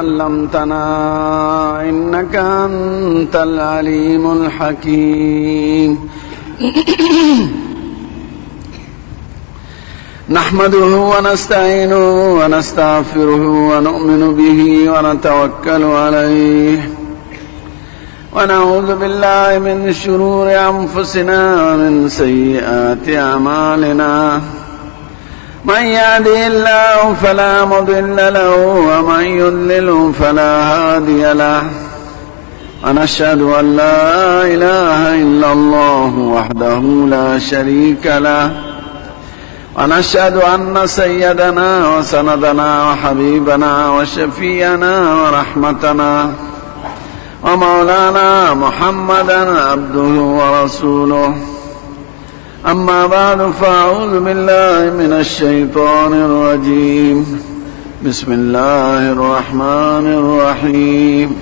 علمتنا إنك أنت العليم الحكيم نحمده ونستعينه ونستغفره ونؤمن به ونتوكل عليه ونعوذ بالله من شرور أنفسنا ومن سيئات أعمالنا من يهده الله فلا مضل له ومن يضلل فلا هادي له ونشهد أن لا إله إلا الله وحده لا شريك له ونشهد أن سيدنا وسندنا وحبيبنا وشفيعنا ورحمتنا ومولانا محمدا عبده ورسوله أما بعد فأعوذ بالله من الشيطان الرجيم بسم الله الرحمن الرحيم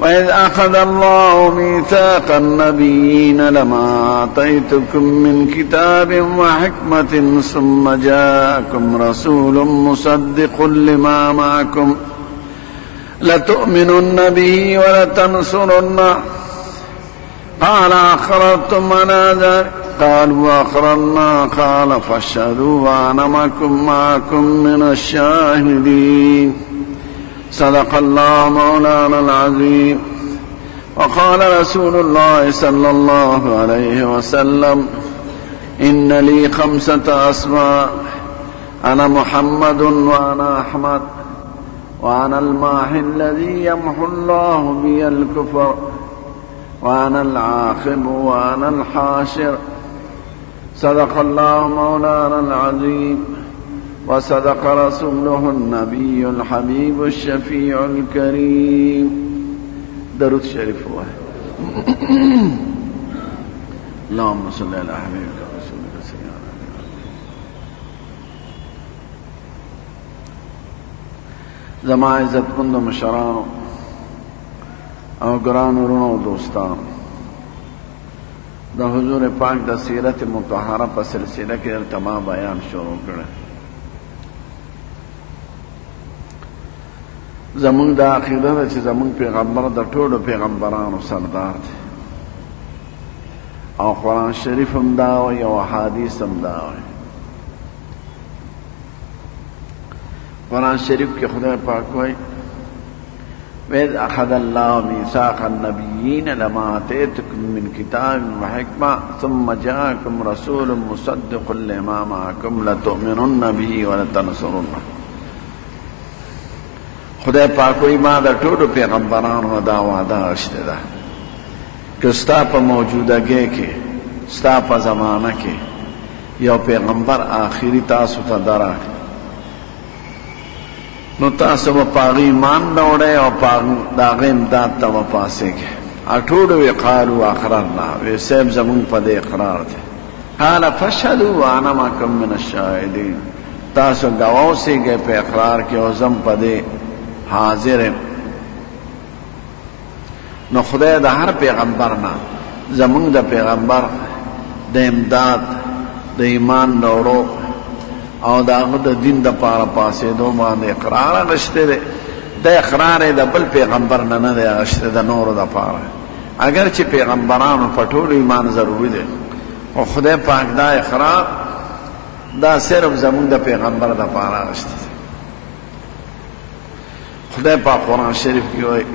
وإذ أخذ الله ميثاق النبيين لما آتيتكم من كتاب وحكمة ثم جاءكم رسول مصدق لما معكم لتؤمنن به ولتنصرنه قال أقررتم على ذلك قالوا أقررنا قال فاشهدوا وأنا معكم من الشاهدين صدق الله مولانا العظيم وقال رسول الله صلى الله عليه وسلم إن لي 5 أسماء أنا محمد وأنا أحمد وأنا الماحي الذي يمحو الله بي الكفر وأنا العاقب وأنا الحاشر صدق الله مولانا العظيم وصدق رسوله النبي الحبيب الشفيع الكريم درود شريف هو اللهم صل على حبيبك ورسولك سيدنا زما عزت مند مشرانو او گران ورونو دوستان دا حضور پاک دا سیرت مطهره په سلسله کې تمام بیان شروع کړه زمونږ دا عقیده ده چې زمونږ پیغمبر د ټولو پیغمبرانو سردار دی او قرآن شریف هم دا وایي او احادیث هم دا وایي قرآن شریف کې خدای پاک وایي وَإِذْ أَخَذَ اللَّهُ مِيثَاقَ النَّبِيِّينَ لَمَا آتَيْتُكُم مِّن كِتَابٍ وَحِكْمَةٍ ثُمَّ جَاءَكُمْ رَسُولٌ مُصَدِّقٌ لِّمَا مَعَكُمْ لَتُؤْمِنُنَّ بِهِ وَلَتَنصُرُنَّهُ خدای پاک وایي ما د ټولو پیغمبرانو دا وعده اخیستې ده که ستا په موجودګۍ کې ستا په زمانه کې یو پیغمبر آخري تاسو ته درغی نو تاسو به پاغي ایمان راوړئ او د هغه امداد ته به پاڅېږئ ټولو وی قالوا اقررنا وی صاحب زمونږ په دې اقرار دی قال فاشهدوا وانا معكم من الشاهدين تاسو ګواه اوسئ په اقرار کې او زم په دې حاضر یم نو خدای د هر پیغمبر نه زمونږ د پیغمبر د امداد د ایمان راوړو او دا هغه د دین د پاره پاسېدو باندې اقرار اخیستی دی د اقرار یې د بل پیغمبر نه نه دی اخیستی د نورو دپاره اگر چې پیغمبرانو په ټولو ایمان ضروري دی خو خدای پاک دا اقرار دا صرف زمونږ د پیغمبر دپاره اخیستی دی خدای پاک قرآن شریف کې وایي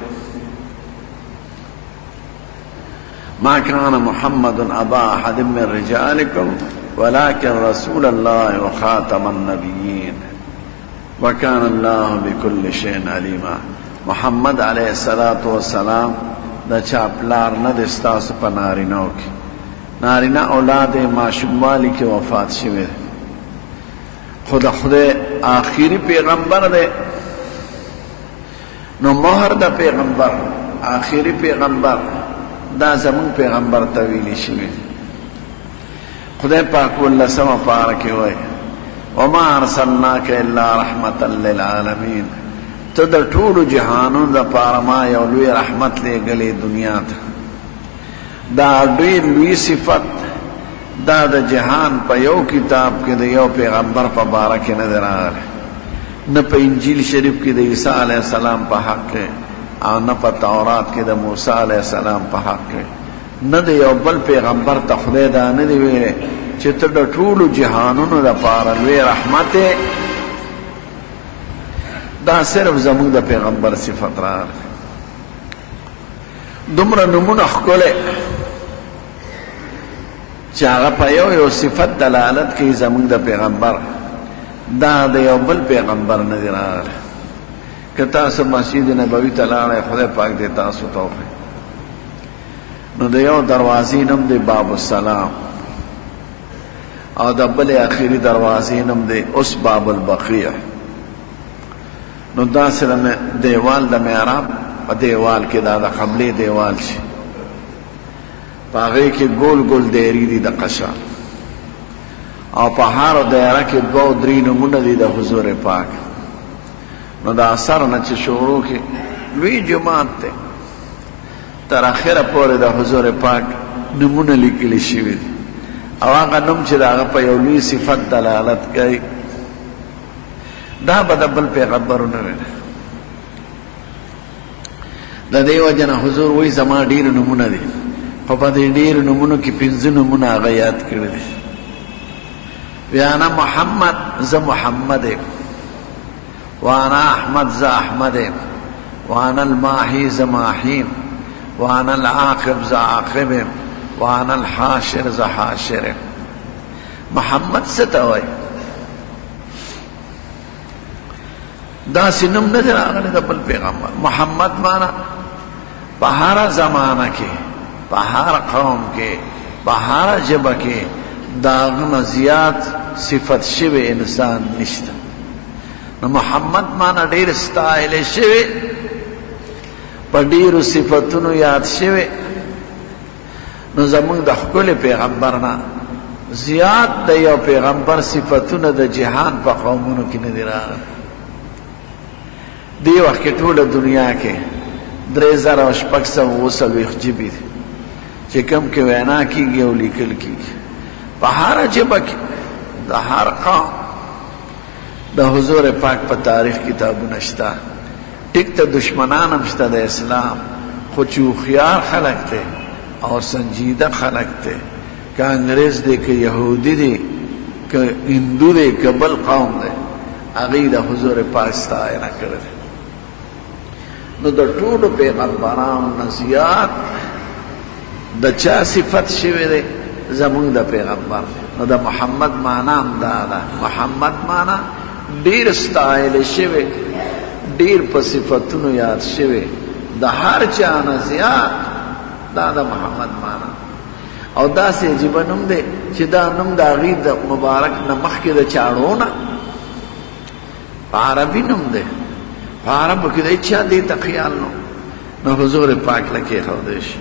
ما كان محمد أبا أحد من رجالكم ولكن رسول الله وخاتم النبيين وكان الله بكل شيء عليما محمد عليه الصلاة والسلام دا چا پلار نه د ستاسو په نارینهو کې نارینه اولاد یې ماشوموالي کې وفات شوی خو د خدای آخري پیغمبر دی نو مهر د پیغمبر آخري پیغمبر دا زمون پیغمبر ته ویلي شوی خدای پاک ولسمه پاره کې وایي وما ارسلناک الا رحمتا للعالمین ته د ټولو جهانونو دپاره ما یو لوی رحمت لېږلی دنیا ته دا ډېر لوی صفت دا د جهان په یو کتاب کې د یو پیغمبر په باره کې نه دی راغلی نه په انجیل شریف کې د عیسی علیه السلام په حق کې او نه په تورات کې د موسی علیه السلام په حق کې نه د یو بل پیغمبر ته خدای دا نه دی ویلی چې ته د ټولو جهانونو دپاره لوی رحمت دا صرف زموږ د پیغمبر صفت راغلی دومره نمونه ښکلی چې هغه په یو صفت دلالت کوي زموږ د پیغمبر دا د یو بل پیغمبر نه دی راغلی که تاسو مسجد نبوي ته لاړئ خدای پاک دې تاسو توفیق نو د یو دروازې نوم دی باب السلام او د بلې اخري دروازې نوم دی اوس باب البقیع نو دا سره دیوال د محراب په دیوال کې دا د قبلې دیوال شي په هغې کې ګول ګول دیرې دي د قشا او په هر دایره کې 2-3 نمونه دي د حضور پاک نو د اثر نه چې شروع کې لوی جماعت دی تر اخره پورې د حضور پاک نمونه لیکلی شوي دي او هغه نوم چې د هغه په یو لوی صفت دلالت کوي دا به د بل پیغمبرونه وي د دې وجه نه حضور وایي زما ډېر نمونه دي خو په دې ډېرو نمونو کې 5 نمونه هغه یاد کړي دي وانا محمد ز محمد وانا احمد ز احمد وانا الماحي ز ماحي وانا العاقب ز عاقب وانا الحاشر ز حاشر محمد ستوي دا سنم نه راغلی د بل پیغمبر محمد معنا په هر زمانہ کې په هر قوم کې په هر ژبه کې داغه زیات صفت شوی انسان نشته نو محمد معنا ډیر ستایل شوی په ډیرو صفتونو یاد شوی نو زموږ د خپل پیغمبر نه زیات د یو پیغمبر صفتونه د جهان په قومونو کې نه دي راغلي دی وخت کې ټوله دنیا کې 3640 جبې دي چې کوم کې وینا کېږي او لیکل کېږي په هر ژبه کې د هر قوم د حضور پاک په تاریخ کتابونه شته ټیک ته دشمنان هم شته د اسلام خو چې هوښیار خلک دی او سنجیده خلک دی که انګریز دی که یهودي دی که هندو دی که بل قوم دی هغوی د حضور پاک ستاینه کړې ده نو د ټولو پیغمبرانو نه زیات د چا صفت شوی دی زمونږ د پیغمبر نو د محمد معنا هم دا ده محمد معنا ډیر ستایل شوی ډیر په صفتونو یاد شوی د هر چا نه زیات دا د محمد معنا او داسې عجیبه نوم دی چې دا نوم د هغې د مبارک نه مخکې د چاړو نه په عربي نوم دی په عربو کې د هېچا دې ته خیال نو حضور پاک له کېښودی شي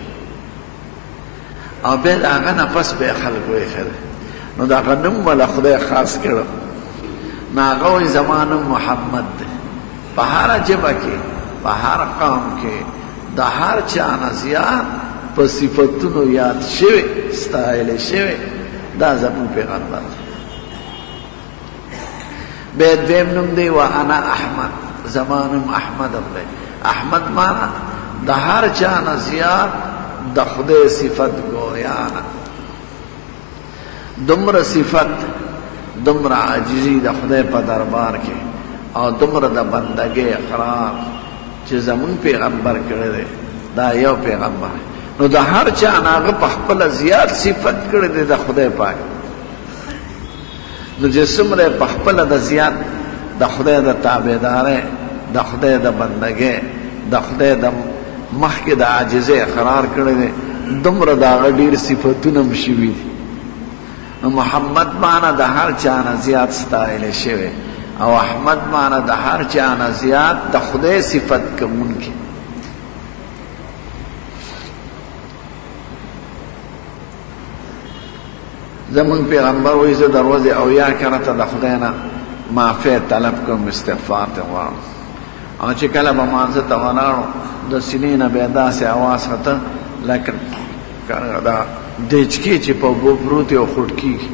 او بیا د هغه نه پس به یې خلکو ایښی نو د هغه نوم به له خدای خاص کړو نو هغه وایي زما نوم محمد دی په هره ژبه کې په هر قوم کې د هر چا نه زیات په صفتونو یاد شوی ستایلی شوی دا زموږ پیغمبر بیا دویم نوم دی و انا احمد زما نوم احمد هم دی احمد معنا د هر چا نه زیات د خدای صفت گویانه دومره صفت دومره عاجزي د خدای په دربار کې او دومره د بندګۍ اقرار چې زمون پیغمبر کړی دی دا یو پیغمبر نو د هر چا نه هغه په خپله زیات صفت کړی دی د خدای پاک نو چې څومره په خپله د زیات د خدای د تابعدارۍ د خدای د بندګۍ د خدای د مخکې د عاجزۍ اقرار کړی دی دومره د هغه ډېر صفتونه هم شوي دي نو محمد معنا د هر چا نه زیات ستایلی شوی او احمد معنا د هر چا نه زیات د خدای صفت کوونکی زمون پیغمبر وایي زه د ورځې 80 کرته د خدای نه معافی طلب کوم استغفار ته غواړم او چې کله به مانځه ته ولاړو د سینې نه بیا داسې اواز خته لکه دا دیچکي چې په اوبو پروت وي او خوټ کېږي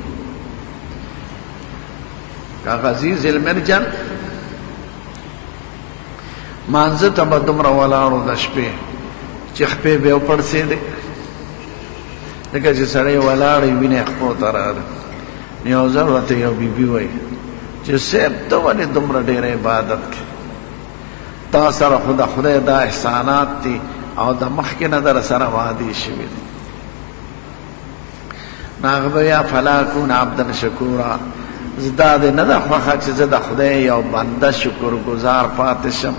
کاغذي ذلمرجان مانځه ته به دومره ولاړو د شپې چې خپې به یې وپړسېدې لکه چې سړی ولاړی وینې خپو ته راغله یو ځل ورته یو بیبي وایي چې صاحب ته ولې دومره ډېر عبادت کوې تا سره خو د خدای دا احسانات دي او د مخکې نه در سره وعدې شوي دي نو هغه به یا فلا اکون عبدا شکورا دا دې نه ده خوښه چې زه د خدای یو بنده شکرګزار پاتې شم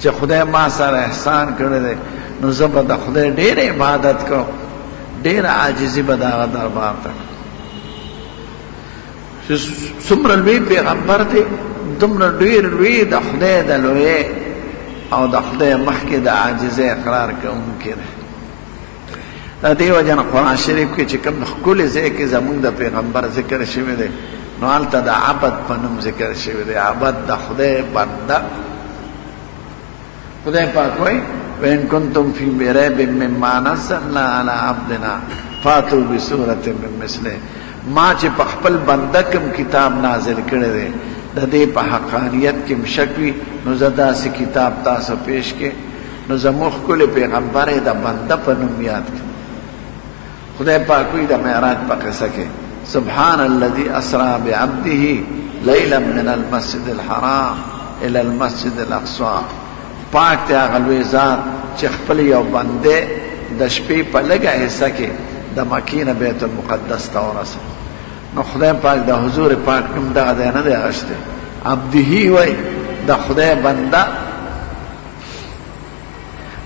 چې خدای ما سره احسان کړی دی نو زه به د خدای ډېر عبادت کوم ډېر عاجزي به د هغه دربار ته چې څومره لوی پیغمبر دی دومره ډېر لوی د خدای د لویۍ او د خدای مخکې د عاجزۍ اقرار کوونکی دی د دې وجه نه قرآن شریف کې چې کوم ښکلي ځای کې زمونږ د پیغمبر ذکر شوی دی نو هلته د عبد په نوم ذکر شوی دی عبد د خدای بنده خدای پاک وایي وَإِن كُنتُمْ فِي رَيْبٍ مِّمَّا نَزَّلْنَا عَلَىٰ عَبْدِنَا فَأْتُوا بِسُورَةٍ مِّن مِّثْلِهِ ما چې په خپل بنده کوم کتاب نازل کړی دی د دې په حقانیت کې شک وي نو زه داسې کتاب تاسو پیش کې نو زموږ ښکلی پیغمبر یې د بنده په نوم یاد کړي خدای پاک وایي د معراج په قصه کې سبحان الذي اسرا بعبده ليلا من المسجد الحرام الى المسجد الاقصى پاک ته هغه لوی ذات چې خپل یو بنده د شپې په لږه حصه کې د مکې نه بیت المقدس ته ورسه نو خدای پاک د حضور پاک کوم دغه دی نه دی اخیستی عبده وایي د خدای بنده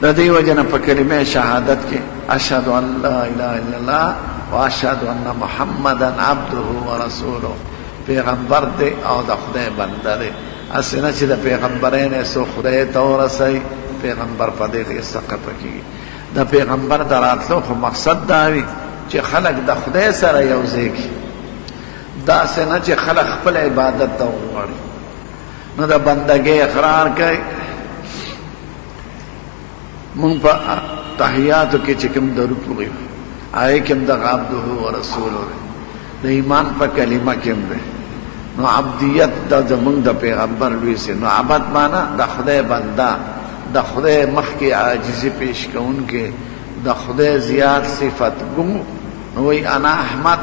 د دې وجه نه په کلمه شهادت کې اشهد ان لا اله الا الله واشهد ان محمدا عبده ورسوله پیغمبر دی او د خدای بنده دی اسې نه چې د پیغمبرۍ نه څو خدای ته ورسوي پیغمبر په دې کې سقطه کېږي د پیغمبر د راتلو خو مقصد دا وي چې خلک د خدای سره یو ځای کړي داسې نه چې خلک خپل عبادت ته وغواړي نو د بندګۍ اقرار کوي مونږ په تحیاتو کې چې کوم درود وایو هغې کې هم دغه عبده ورسوله دی د ایمان په کلمه کې هم دی نو عبدیت د زمونږ د پیغمبر لوی سي نو عبد معنا د خدای بنده د خدای مخکې عاجزي پیش کوونکې د خدای زیات صفت ګو نو وایي انا احمد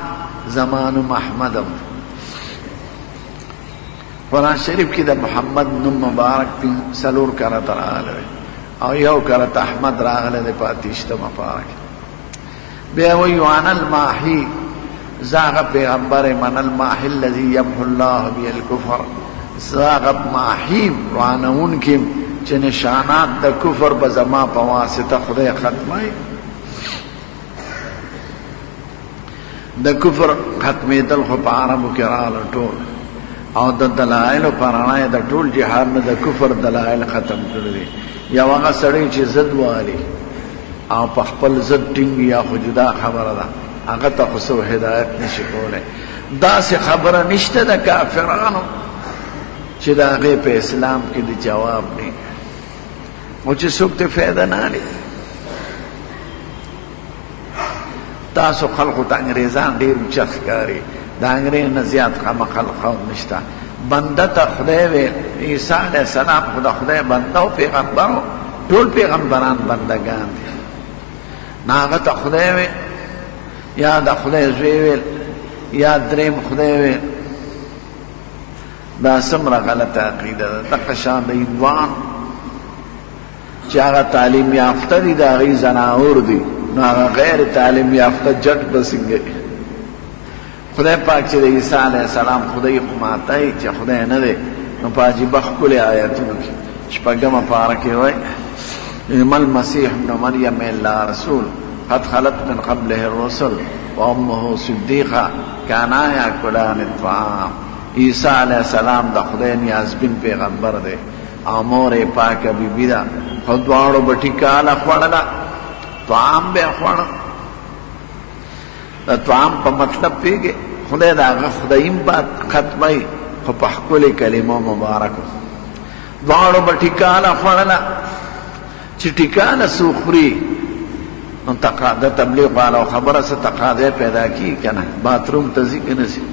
زمانو محمدم قرآن شریف کې د محمد نوم مبارک څلور کرته راغلی او یو کرت احمد راغله د پاتیشتمه پاک بیا وی وانا الماحی زاغ پیغمبر من الماحی الذي يمحو الله به الكفر زاغ ماحی وانون کې چې نشانات د کفر به زما په واسطه خدای ختمای د کفر ختمېدل خو په عربو کې راغله ټول او د دلایلو په رڼا یې د ټول جهاد نه د کفر دلایل ختم کړي دي یا هغه سړی چې ضد والی او په خپل ضد ټینګ یا خو جدا خبره ده هغه ته خو څه هدایت نشي کولی داسې خبره نشته د کافرانو چې د هغې په اسلام کې د جواب دی او چې څوک ته فایده نه اخلي تاسو خلقو ته انګریزان ډېر اوچت ښکاري د انګریز نه زیات خامخا قوم نشته بنده ته خدای ویل عیسی علیه السلام خو د خدای بنده او پیغمبرو ټول پیغمبران بندگان دي نه هغه ته خدای ویل یا د خدای زوی ویل یا دریم خدای ویل دا څومره غلطه عقیده ده دغه شان د هندوان چې هغه تعلیم یافته دي د هغوی زناور دي نو هغه غیر تعلیم یافته جټ به څنګه خدای پاک چې د عیسی علیه السلام خدای خو ماتی چې خدای نه دی نو په عجیبه ښکلې آیتونو کې شپږمه پاره کې وایي ما المسیح ابن مریم الا رسول قد خلت من قبله الرسل وامه صدیقه کانا یاکلان الطعام عیسی علیه السلام د خدای نیازبین پیغمبر دی او مور یې پاکه بیبي ده خو دواړو به ټیکاله خوړله طعام به یې خوړه د طعام په مطلب پیږي خدای د هغه خدایم بات ختموي خو په ښکلې کلمو مبارکو دواړو به ټیکاله خوړله چې ټیکاله څوک خوري نو د تبلیغ والا خبره څه تقاضا پیدا کیږي که نه باتروم ته ځي که نه ځي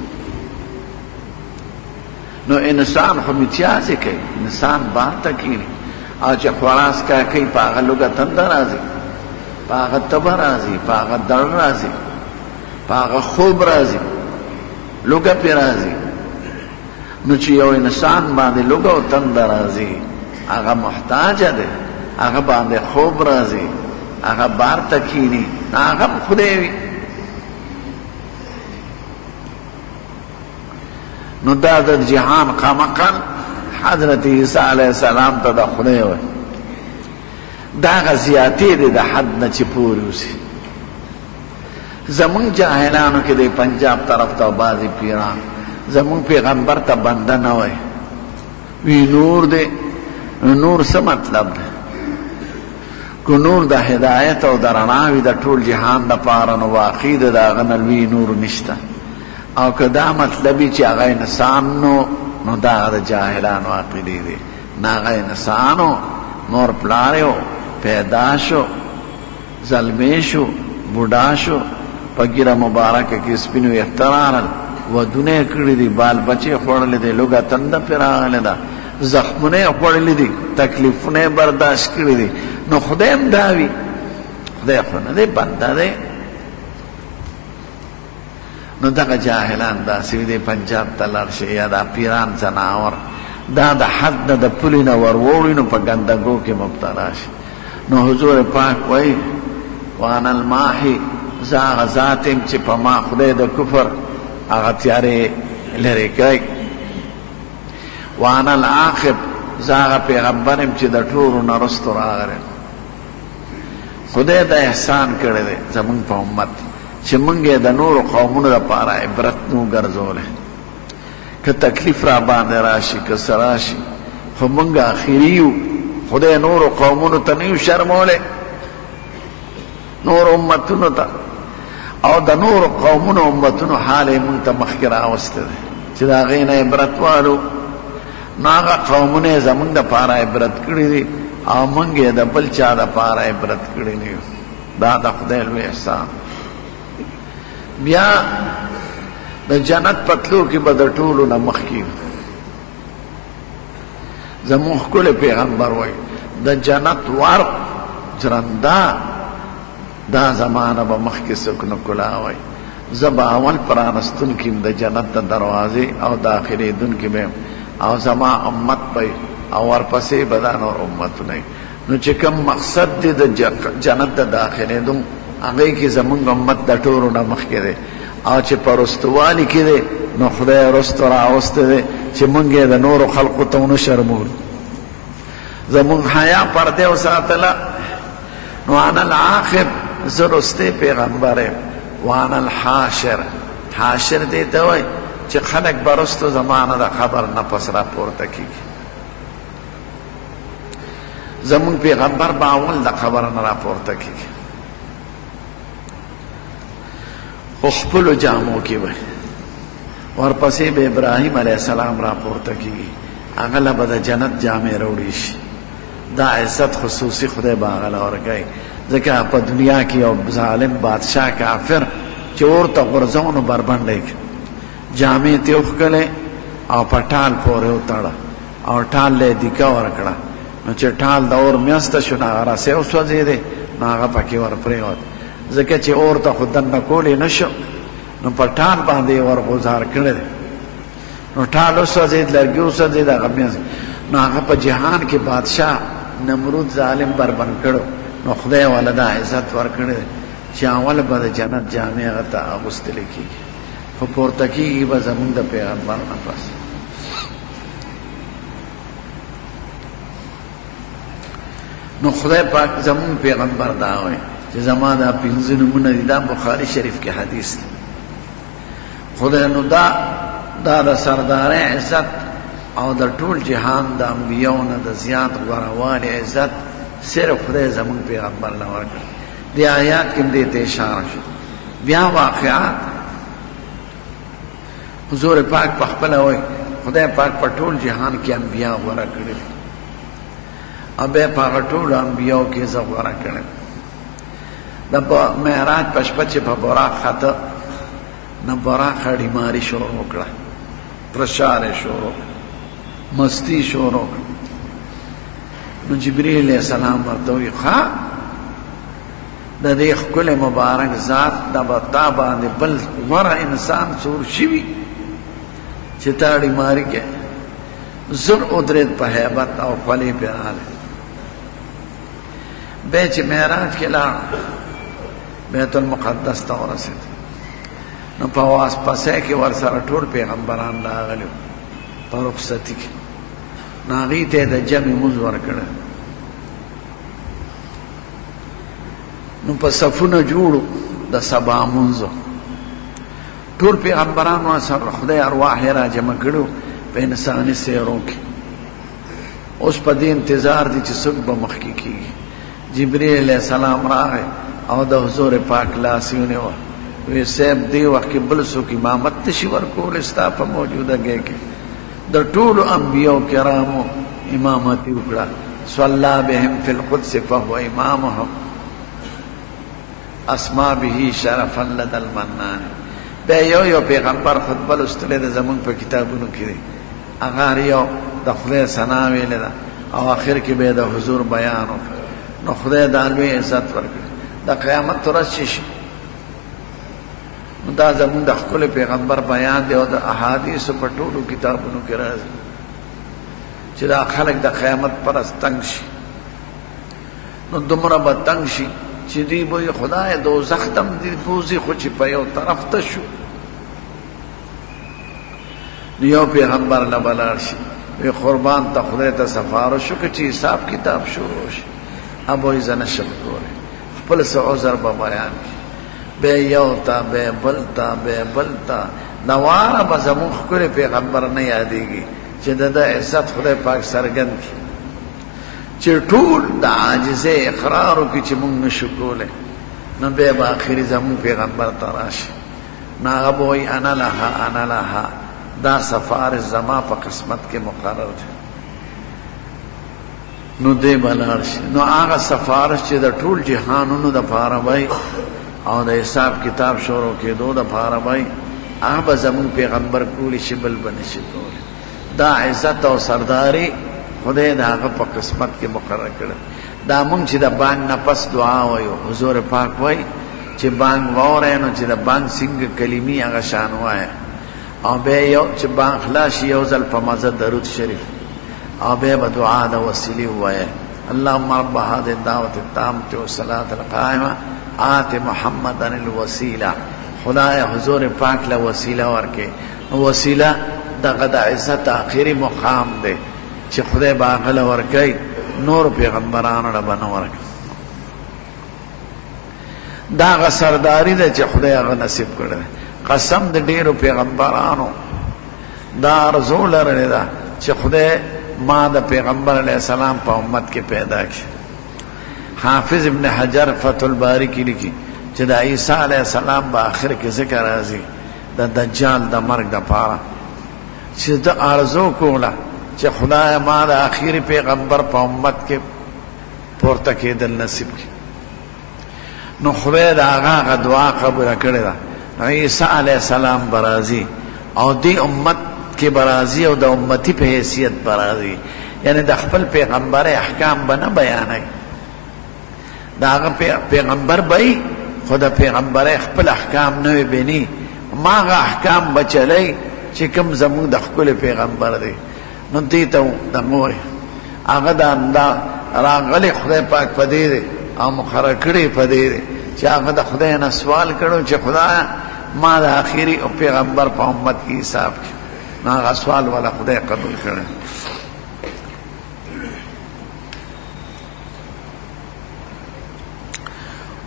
نو انسان خو متیازې کوي انسان بار ته کښېني او چې خلاص کا کوي په هغه لوګه تند راځي، په هغه تبه راځي، په هغه دړ راځي، په هغه خوب راځي، لوګه پې راځي. نو چې یو انسان باندې لوګه او تند راځي هغه محتاج دی، هغه باندې خوب راځي، هغه بار ته کینی، هغه خدای وي. نو دا د جهان خامقا حضرت عیسی علیہ السلام ته د خدای وي. دا غزیاتې دی د حد نه چې پورې اوسي. زمونږ جاهلانو کې د پنجاب طرف ته بعضې پیران زمونږ پیغمبر ته بنده نه وای، وی نور دی. نور څه مطلب دی؟ که نور د هدایت او د رڼا وي د ټول جهان دپاره نو واقعي د هغه نه لوی نور نشته. او که دا مطلبي چې هغه انسان نو دا د جاهلانو عقیدې دی. نه هغه انسانو، مور پلار یو، پیدا شو، زلمی شو، بوډا شو، په ږیره مبارکه کې سپین ویښته راغلل، ودونه یې کړي دي، بال بچې یې خوړلی دی، لوږه تنده پرې راغلې ده، زخمونه یې خوړلي دي، تکلیفونه یې برداشت کړي دي. نو خدای هم دا وي؟ خدای خو نه دی، بنده دی. نو دغه جاهلان داسې وي دی پنجاب ته لاړ شي یا دا پیران ځناور دا د حد نه د پولې نه ور ووړي نو په ګندګو کې مبتلا شي. نو حضور پاک وایي وانا الماحي، زه هغه ذات یم چې په ما خدای د کفر هغه تیارې لرې کوي. وانا العاقب، زه هغه پیغمبر یم چې د ټولو نه رستو راغلی. خدای د احسان کړی دی زمونږ په امت چې مونږ یې د نورو قومونو دپاره عبرت نو ګرځولی. که تکلیف را باندې راشي که څه راشي خو مونږ آخري یو. خدای نورو قومونو ته نه یو شرمولی، نور امتونو ته. او د نورو قومونو امتونو حال یې مونږ ته مخکې راوستی دی چې د هغې نه عبرت والو. نو هغه قومونه یې زمونږ دپاره عبرت کړي دي او مونږ یې د بل چا دپاره عبرت کړي نه یو. دا د خدای لوی احسان. بیا د جنت پتلو کې به د ټولو نه مخکې زموږ ښکلی پیغمبر وایي د جنت ور جرنده دا زمانه به مخکې څوک نه کلاوئ. زه به اول پرانستونکي یم د جنت د دروازې او داخلېدونکي به یم او زما امت به او ورپسې به دا نور امتونه وي. نو چې کوم مقصد دی د جنت د داخلېدو هغې کې زمونږ امت د ټولو نه مخکې دی. او چې په رستوالي کې دی نو خدای رستو راوستی دی چې مونږ یې د نورو خلقو ته ونه شرمول. زمونږ حیا پردې وساتله. نو انا العاقب، زه رستی پیغمبر یم. وانا الحاشر، حاشر دې ته وایي چې خلک به رستو زمانه د خبر نه پس را پورته کېږي. زمونږ پیغمبر به اول د خبره نه را پورته کېږي. خو خپلو جامو کې به ورپسې به ابراهیم علیه السلام را پورته کېږي، هغه له به د جنت جامې راوړي شي. دا عزت خصوصي خدای به هغه له ورکوي. ځکه په دنیا کې یو ظالم بادشاه کافر چې اور ته غورځو نو بربنډی کړي، جامې ته یې وښکلې او په ټال پورې وتړه او ټال له یې دیکه ورکړه. نو چې ټال د اور میسته شو نو هغه رسۍ وسوځېدې نو هغه پکې ور پرېوت. ځکه چې اور ته خو دننه کولی نه شو نو په ټال باندې یې ورغوځار کړی دی. نو ټال وسوځېد، لرګي وسوځېد، هغه میز. نو هغه په جهان کې بادشاه نمرود ظالم بربند کړو. نو خدای والا دا عزت ورکړی دی چې اول به د جنت جامې هغه ته اغوستلی کېږي، خو پورته کېږي به زمونږ د پیغمبر نه پس. نو خدای پاک زمونږ پیغمبر دا وایي چې زما دا پنځه نومونه دي. دا بخاري شریف کې حدیث دی. خدای نو دا د سردارۍ عزت او د ټول جهان د انبیاو نه د زیات غوروالي عزت صرف خدای زمونږ پیغمبر له ورکړ. دې آیات کې هم دې ته اشاره شو. بیا واقعات حضور پاک په خپله وایي خدای پاک په ټول جهان کې انبیا غوره کړي دي او بیا په هغه ټولو انبیاو کې زه غوره کړی. د معراج په شپه چې په براق خطه نو براق ډیماري شروع وکړه، پرشار یې شروع، مستی شروع کړه. نو جبريل عليه السلام ورته وی ښا د دې خپل مبارک ذات د بتا باندې بل ور انسان څور شي چې تاړي ماری کې زر ادرت په hebat او خلی په حال به چې معراج کې لاړ بیت المقدس ته ورسېد نو په واس پسې کې ور سره ټول پیغمبران راغلي په رخصتي کې ناغي ته د جمع موږ ورکړ نو په صفونه جوړو د سبا منځو ټول پیغمبرانو سره خدای ارواح را جمع کړو په انساني سیرو کې اوس په دې انتظار دي چې څوک به مخکې کیږي جبرئیل علیہ السلام راغی او د حضور پاک لاسونه وی سیب دی وخت کې بل څوک امامت تشي ورکول استا په موجودګۍ کې د ټول انبیو کرامو امامت وکړه صلی بهم فی القدس فهو امامهم اسما به شرفا لدى المنان به یو پیغمبر خطبه لوستلې د زمون په کتابونو کې هغه یو د خدای ثنا ویل او اخر کې به د حضور بیان وکړ نو خدای د لوی عزت ورکړي د قیامت ورځ شي نو دا زمون د خپل پیغمبر بیان دی او د احادیث په ټولو کتابونو کې راځي چې دا خلک د قیامت پر استنګ شي نو دومره به تنګ شي چې دی به خدای دوزخ تم دی بوزي خو چې په یو طرف ته شو یو پیغمبر نه بلار شي وی قربان ته خدای ته سفارش وکړي چې حساب کتاب شروع شي ابو یې نشم کوله خپل څه عذر به بیان به یو تا به بلتا نواره به زمون خپل پیغمبر نه یادېږي چې د عزت خدای پاک سرګند کړي چې ټول د عاجزه اقرار وکړي چې موږ نشو کولی نو بیا به آخري زمون پیغمبر ته راشي نو هغه به وایي انا لها دا سفارش زما په قسمت کې مقرر دی نو دی به لاړ شي نو هغه سفارش چې د ټول جهانونو دپاره وای او د حساب کتاب شروع کېدو دپاره وای هغه به زمون پیغمبر کولی شي بل به نشي کولی دا عزت او سرداری خدای د هغه په قسمت کې مقرر کړه دا مونږ چې د بانګ نه پس دعا وایو حضور پاک وای چې بانګ واورئ نو چې د بانګ څنګه کلمې هغه شان وایه او بیا یو چې بانګ خلاص شي یو ځل په مزه درود شریف او بیا به دعا د وسیلې ووایه اللهم رب هذه الدعوة التامة والصلاة القائمة آت محمدا الوسیله خدای حضور پاک له وسیله ورکې وسیله دغه د عزت آخري مقام دی چې خدای باغله ورکي نور پیغمبرانو له بنه ورکي دا غ سرداری ده چې خدای هغه نصیب کړی قسم د ډیرو پیغمبرانو دا ارزو لرلې ده چې خدای ما د پیغمبر علیه السلام په امت کې پیدا کړي حافظ ابن حجر فتح الباری کې لیکي چې د عیسی علیه السلام په آخر کې ذکر راځي د دجال د مرګ دپاره چې د ارزو کوله چې خدای ما د آخري پیغمبر په امت کې پورته کېدل نصیب کړي نو خدای د هغه دعا قبوله کړې ده عیسی علیه السلام برازي او دې امت کې برازي او د امتی په حیثیت برازي یعنی د خپل پیغمبر احکام به نه بیانوي د هغه پیغمبر به وي خو د پیغمبر خپل احکام نه وي بیني ما هغه احکام به چلی چې کوم زموږ د خپل پیغمبر دی نو دې ته دغه وایي هغه دا راغلی خدای پاک په دې دی او مقرر کړی په دې دی چې هغه د خدای نه سوال کړو چې خدای ما د آخري پیغمبر په امت کې حساب کړي نو هغه سوال والا خدای قبول کړی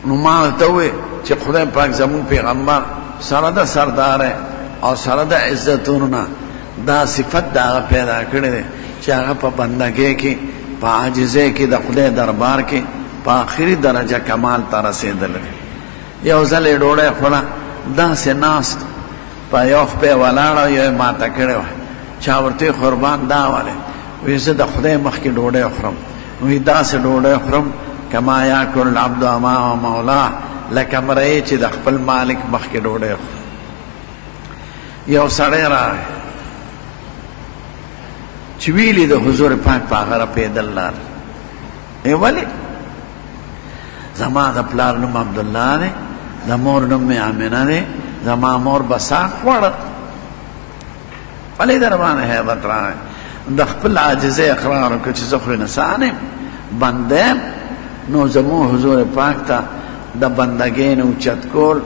نو ما ته وې چې خدای پاک زمون پیغمبر سره د سردار او سره د عزتونو نه دا صفت دا پیدا کړی دی چې هغه په بندګۍ کې په عاجزۍ کې د خدای دربار کې په آخري درجه کمال ته رسېدلی یو ځل یې ډوډۍ خوړه داسې ناست په یو خپې ولاړه یو یې ماته کړې وه چا ورته قربان دا ولې وایي زه د خدای مخکې ډوډۍ خورم وایي داسې ډوډۍ خورم کما یاکل العبد امام مولاه لکه مرئي چې د خپل مالک مخکې ډوډۍ خوري یو سړی راغی چې ویلي د حضور پاک په هغه پیدل لاړ ولی زما د پلار نوم عبدالله دی، د مور نوم مې آمنه دی، زما مور بساق خوړه. ولې در باندې هیبت راغی؟ د خپل عاجزۍ اقرار وکړه چې زه خو انسان یم، بنده یم. نو زموږ حضور پاک ته د بندګۍ نه اوچت کول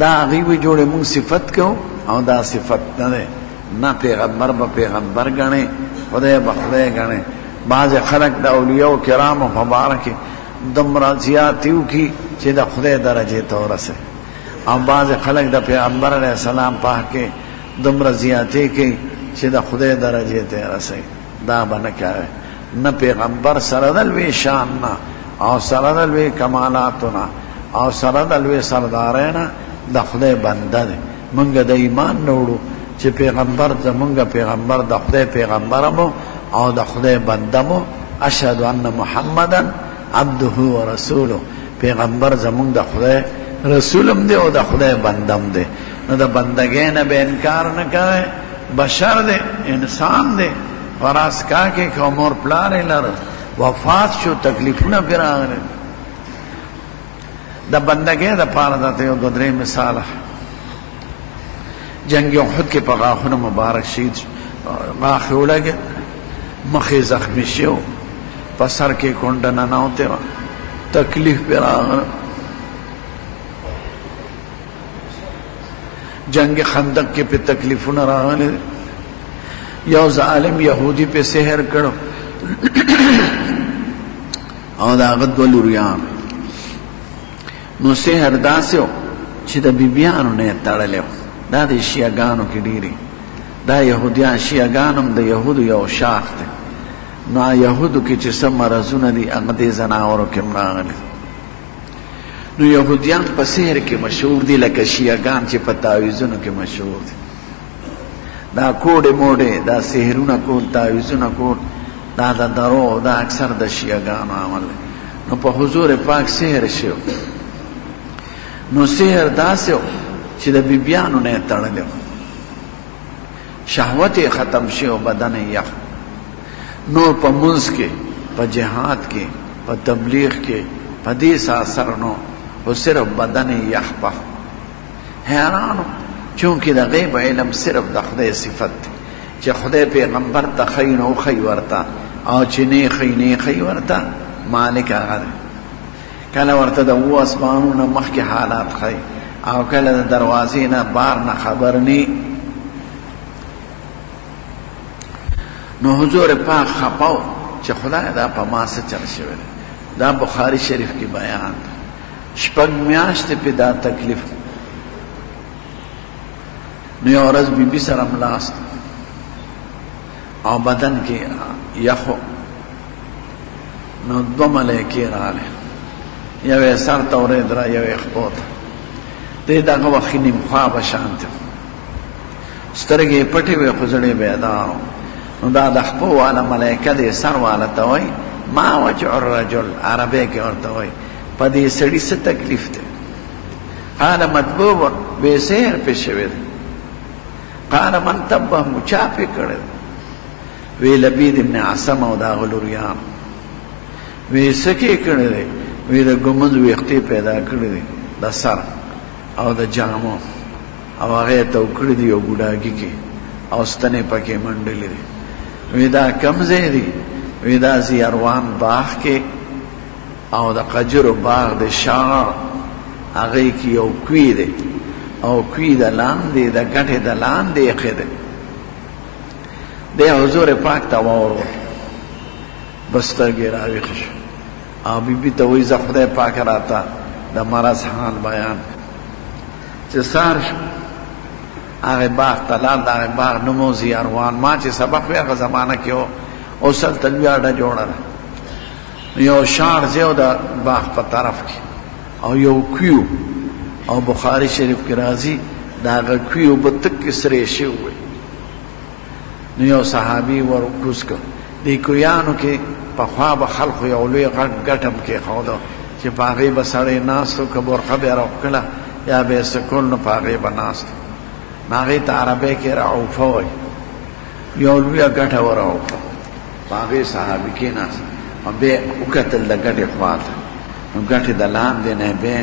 دا هغوی وی جوړې مونږ صفت کوو، او دا صفت نه دی. نه پیغمبر به پیغمبر ګڼې، خدای به خدای ګڼې. بعض خلک د اولیاء کرامو په باره کې دومره زیاتې وکړي چې د خدای درجې ته ورسوي، او بعض خلک د پیغمبر علیه السلام په حق کې دومره زیاتې کوي چې د خدای درجې ته رسوي. دا به نه کوي. نه پیغمبر سره د لوی شان نه او سره د لوی کمالاتو نه او سره د لوی سردارۍ نه د خدای بنده دی. مونږ د ایمان نه وړو چې پیغمبر زمونږ پیغمبر د خدای پیغمبر مو او د خدای بنده مو. اشهد ان محمدا عبده و رسوله، پیغمبر زمونږ د خدای رسولم دی او د خدای بندم دی. نو د بندګۍ نه به انکار نه کوي. بشر دی، انسان دی، فراز کا کې که مور پلار یې لر وفات شو، تکلیفونه پرې راغلي. د بندګۍ دپاره درته یو دوه درې مثاله. جنگ احد کې په غاښونو مبارک شهید غاښ یې ولګېد، مخ یې زخمي شو، په سر کې کونډه ننوتې وه، تکلیف پرې راغلی. جنگ خندق کې په تکلیفونه راغلي. یو ظالم یهودي په سحر کړو او د هغه دوه لوریان. نو سحر داسې و چې د بیبیانو نه یې تړلی و. دا د شیعګانو کې ډېرې، دا یهودیان شیعګان هم د یهودو یو شاخ دی. نو یهودو کې چې څه مرضونه دي هغه دې زناورو کې هم راغلي. نو یهودیان په سحر کې مشهور دي لکه شیعګان چې په تعویذونو کې مشهور دي. دا کوډې موډې، دا سحرونه کول، تعویذونه کول، دا د درو، دا اکثر د شیعګانو عمل دی. نو په حضور پاک سحر شو. نو سحر داسې و چې د بیبیانو نه یې تړلی و، شهوت یې ختم شو، بدن یې یخ. نور په منځ کې، په جهاد کې، په تبلیغ کې په دې اثر نو، خو صرف بدن یې یخ پخ. حیرانو چونکې د غیب علم صرف د خدای صفت دی چې خدای پیغمبر ته ښیي نو وښیي ورته، او چې نه یې ښیي نه یې ښیي ورته، مالک هغه دی. کله ورته د اوه اسمانونو مخکې حالات ښیي، او کله د دروازې نه بار نه خبر نی. نو حضور پاک خپاو چې خدای دا په ما څه چل شوی دی. دا بخاری شریف کی بیان دی. شپږ میاشتې پې دا تکلیف. نو یو ورځ بیبي سره ملاست او بدن کې یخو. نو دوه ملایکې راغلې، یو یې سر ته ورېدله، یو یې خپو ته. دی دغه وخت نیم خوابه شانت و، سترګې یې پټې وې خو زړه یې بیدار و. نو دا د خپو والا ملایکه دی سر والا ته وایي ما وجع الرجل، عربی کې ورته وایي په دې سړي څه تکلیف دی؟ قال مطبوب، بې سحر پې شوی دی. قال من تبه، چا پې کړی دی؟ وی لبید ابن عصم او د هغه لوریان. وی څه کې کړی دی؟ وی د ګمز ویښتې پیدا کړی دی د سر او د جامو، او هغه یې تو کړي دي یو ګوډاګي کې، او ستنې پکې منډلې دي. وی دا کم ځای دی؟ وی دا زیاروان باغ کې او د قجرو باغ د شار هغې کې یو کوی دی، او کوی د لاندې د ګټې د لاندې ایښی دی. دی حضور پاک ته واوروت، بس سترګې راویښې شو. او بیبي ته وایي زه خدای پاک راته د مرض حال بیان. چې سهار شو هغې باغ ته لاړ. د هغې باغ نوم و زیاروان. ما چې سبق وی هغه زمانه کې و، اوس هلته لویه اډه جوړه ده. یو شار ځای و د باغ په طرف کې، او یو کوی و، او بخاري شریف کې راځي د هغه کوی اوبه تکې سرې شوي وې. نو یو صحابي ور کوز کړ. دې کویانو کې پخوا به خلقو یو لوی غټ ګټم کېښوده چې په هغې به سړی ناست و، که برخه به یې راوکړله یا به یې سکول، نو په هغې به ناست و. نو هغې ته عربۍ کې رعوفه وایي. یو لویه ګټه وراوکړه، په هغې صحابي کېناست. بیا وکتل د ګټې خواته نو ګټې د لاندې نه بیا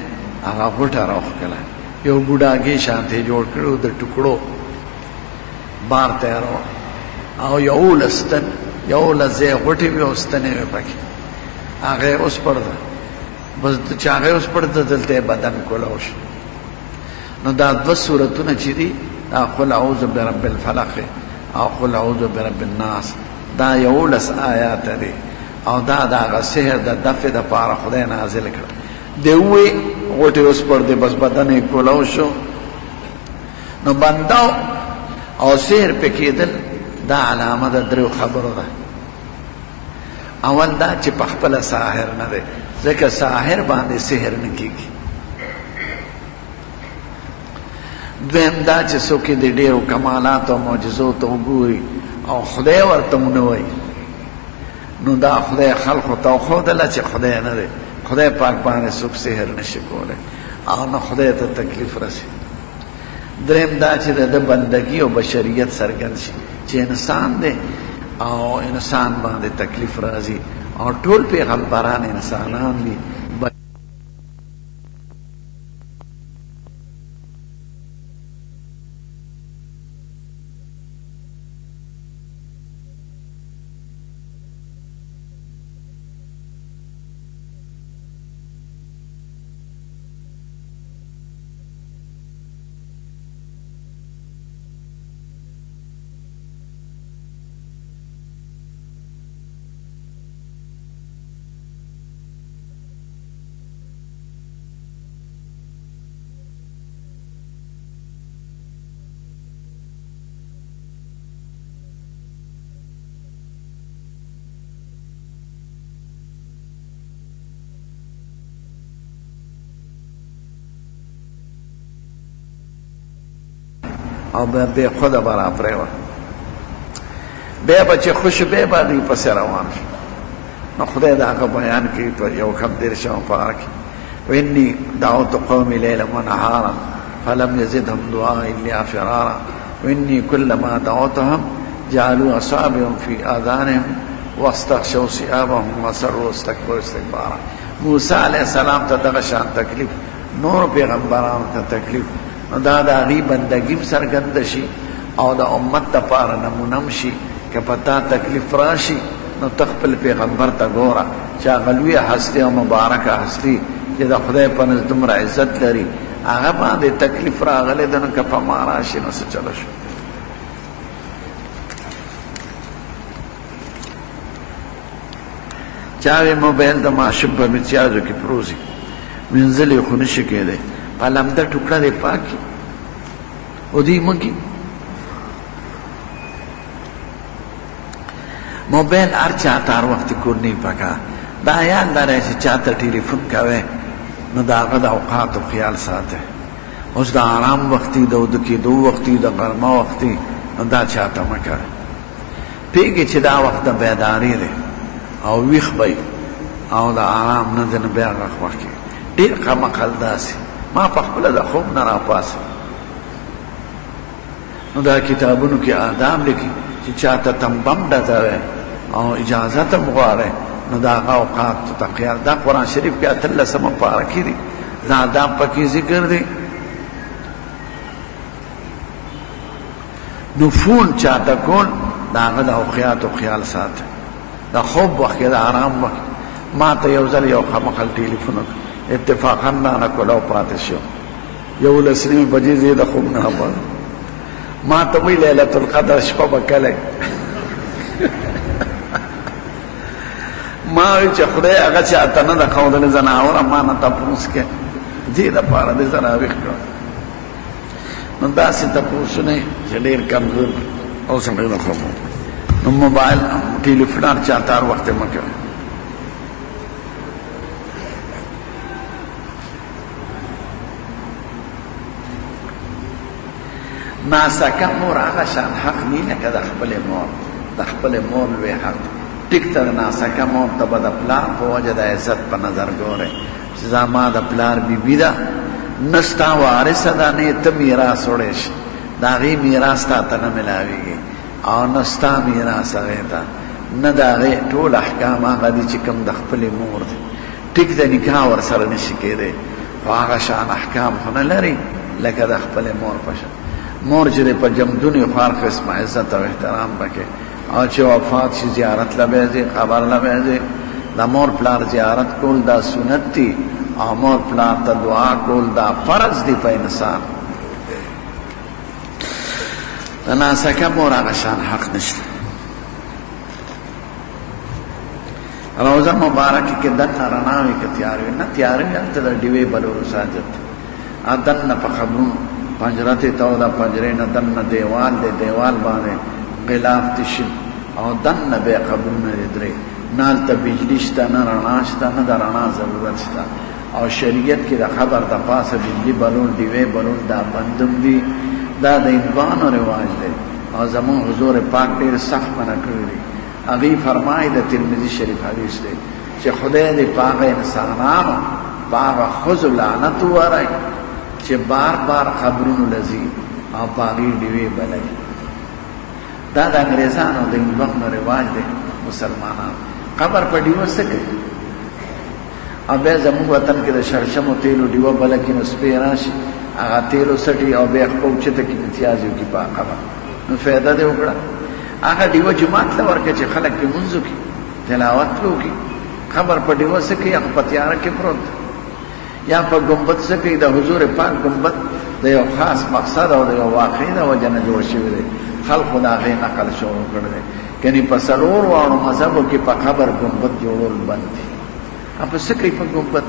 هغه غوټه راوښکله یو بوډاګي شانتې جوړ کړو د ټوکړو بار تیارو او یولس ځای غوټې وې او ستنې وې پکې هغه یې وسپړده بس چې هغه یې وسپړده دلته یې بدن کولاو شو نو دا دوه صورتونه چې دي دا قل اعوذ برب الفلق او قل اعوذ برب الناس دا 11 آیات دي او دا هغه سحر د دفع د پاره خدای نازل کړ دی وې غوټې وسپړدې بس بدن یې کولاو شو نو بنداو او سحر پې کېدل دا علامه د درو خبرو ده اول دا چې په خپله ساحر نه دی ځکه ساحر باندې سحر نه کېږي دویم دا چې څوک یې د ډېرو کمالاتو او معجزو ته وګوري او خدای ورته ونه وایي نو دا خدای خلقو ته وښودله چې خدای نه دی خدای پاک باندې څوک سحر نشي کولی او نه خدای ته تکلیف رسي دریم دا چې د بندګي او بشریت څرګند شي چې انسان دی او انسان باندې تکلیف راځي او ټول پیغمبران انسانان دي او بے خود برا پریوه بیا به چې خوش بیا به دوی پسې روان شو نو خدای د هغه بیان کوي په یو کم دېرشمه پاره کې واني دعوت قومي لیلا ونهارا فلم يزدهم دعائي الا فرارا واني كلما دعوتهم جعلوا اصابعهم في اذانهم واستغشوا ثيابهم وسروا استكبروا استكبارا موسی علیہ السلام ته دغه شان تکلیف نور پیغمبرانو ته تکلیف نو دا د هغې بندګي څرګنده شي او د امت دپاره نمونه شي که په تا تکلیف راشي نو ته خپل پیغمبر ته ګوره چې هغه لویه هستي او مبارکه هستي چې د خدای په نزد دومره عزت لري هغه باندې تکلیف راغلی ده نو که په ما راشي نو څه چله شو چاوې موبایل د ماشوم په امتیازو کې پروزي منزل یې خو نشي کېدی په لمده ټوکړه دی پاکي او دوی مګي موبایل هر چاته هر وخت کور نه پکار دا یاد لرئ چې چاته ټلیفون کوئ نو د هغه د اوقاتو خیال ساتئ اوس د آرام وختي د ودو کېدو وختي د غرمه وختي نو دا چاته مه کوئ پوهېږئ چې دا وخت د بیداري دی او ویښ به او د آرام نه دی نو بیا هغه وخت کې ډېر قمقل داسې ما په خپله د خوب نه راپاسم نو دا کتابونو کې آداب لیکي چې چاته تنبم ډزوی او اجازه ته غواړی نو د هغه اوقاتو ته خیال دا قرآن شریف کې 18مه پاره کې دي دا آداب پکې ذکر دی نو فون چاته کول د هغه د اوقاتو خیال ساته د خوب وخت کې د آرام وخت ما ته یو ځل یو خمقل ټلیفون وکړ اتفاقا نه کولو پاتې شو 11 بجې زه د خوب نه راپاڅم ما ته وی لیلۃ القدر شپه به کله ما وی چې خدای هغه چاته نه د ښودلې ځناوره ما نه تپوس کې دې دپاره دې زه راویښ کړم نو داسې تپوسونه چې ډېر کمزور او سړی نه خوب نو موبایل ټلیفون هر چاته هر وخت مه کوئ ناسکه مور هغه شان حق نه لکه د خپلې مور د خپلې مور لوی حق ټیک ته د ناسکه مور ته به د پلار په وجه د عزت په نظر ګورئ چې زما د پلار بیبي ده نه ستا وارثه ده نه یې ته میراث وړی شي د هغې میراث تا ته نه میلاویږي او نه ستا میراث هغې ته نه د هغې ټول احکام هغه دي چې کوم د خپلې مور دی ټیک د نکاح ورسره نشي کېدی خو هغه شان احکام خو نه لري لکه د خپلې مور په شان مور چې دی په جمدون یې خو هر قسمه عزت او احترام پکې او چې وفات شي زیارت له به ځي قبر له به ځي د مور پلار زیارت کول دا سنت دي او مور پلار ته دعا کول دا فرض دی په انسان د ناسکه مور هغه شان حق نشته روزه مبارکه کې دننه رڼا وي که تیاره وي نه تیاره وي هلته د ډیوې بلولو ساجت دننه په خبرونو پنجره ته توده پنجرې نه دننه دیوال دی دیوال باندې غلاف تشي او دننه بیا قبرونه دي درې نه هلته بجلي شته نه رڼا شته نه د رڼا ضرورت شته او شریعت کې د خبر د پاسه بجلي بلول ډیوې بلول دا بندم دي دا د هندوانو رواج دی او زمون حضور پاک ډېر سخت منع کړی دی هغې فرمایي د ترمذي شریف حدیث دی چې خدای دې په هغه انسانانو په هغه ښځو لعنت ووری چې بار بار قبرونو له ځي او په هغې ډیوې بلوي دا د انګریزانو د هندوانو رواج دی مسلمانانو قبر په ډیوه څه کوي او بیا زموږ وطن کې د شړشمو تیلو ډیوه بله کړي نو سپی راشي هغه تیلو څټي او بیا خپل اوچته کړي امتیاز وکړي په قبر نو فایده دې وکړه هغه ډیوه جومات ته ورکړه چې خلک پرې لمونځ وکړي تلاوت پرې وکړي قبر په ډیوه څه کوي هغه په تیاره کې پروت یا په ګمبد څه کوي د حضور پاک ګمبد د یو خاص مقصد او د یو واقعې د وجه نه جوړ شوی دی خلقو د هغې نقل شروع کړی دی یعنې په څلور واړو مذهبو کې په قبر ګمبد جوړول بند دي په څه کوي په ګمبد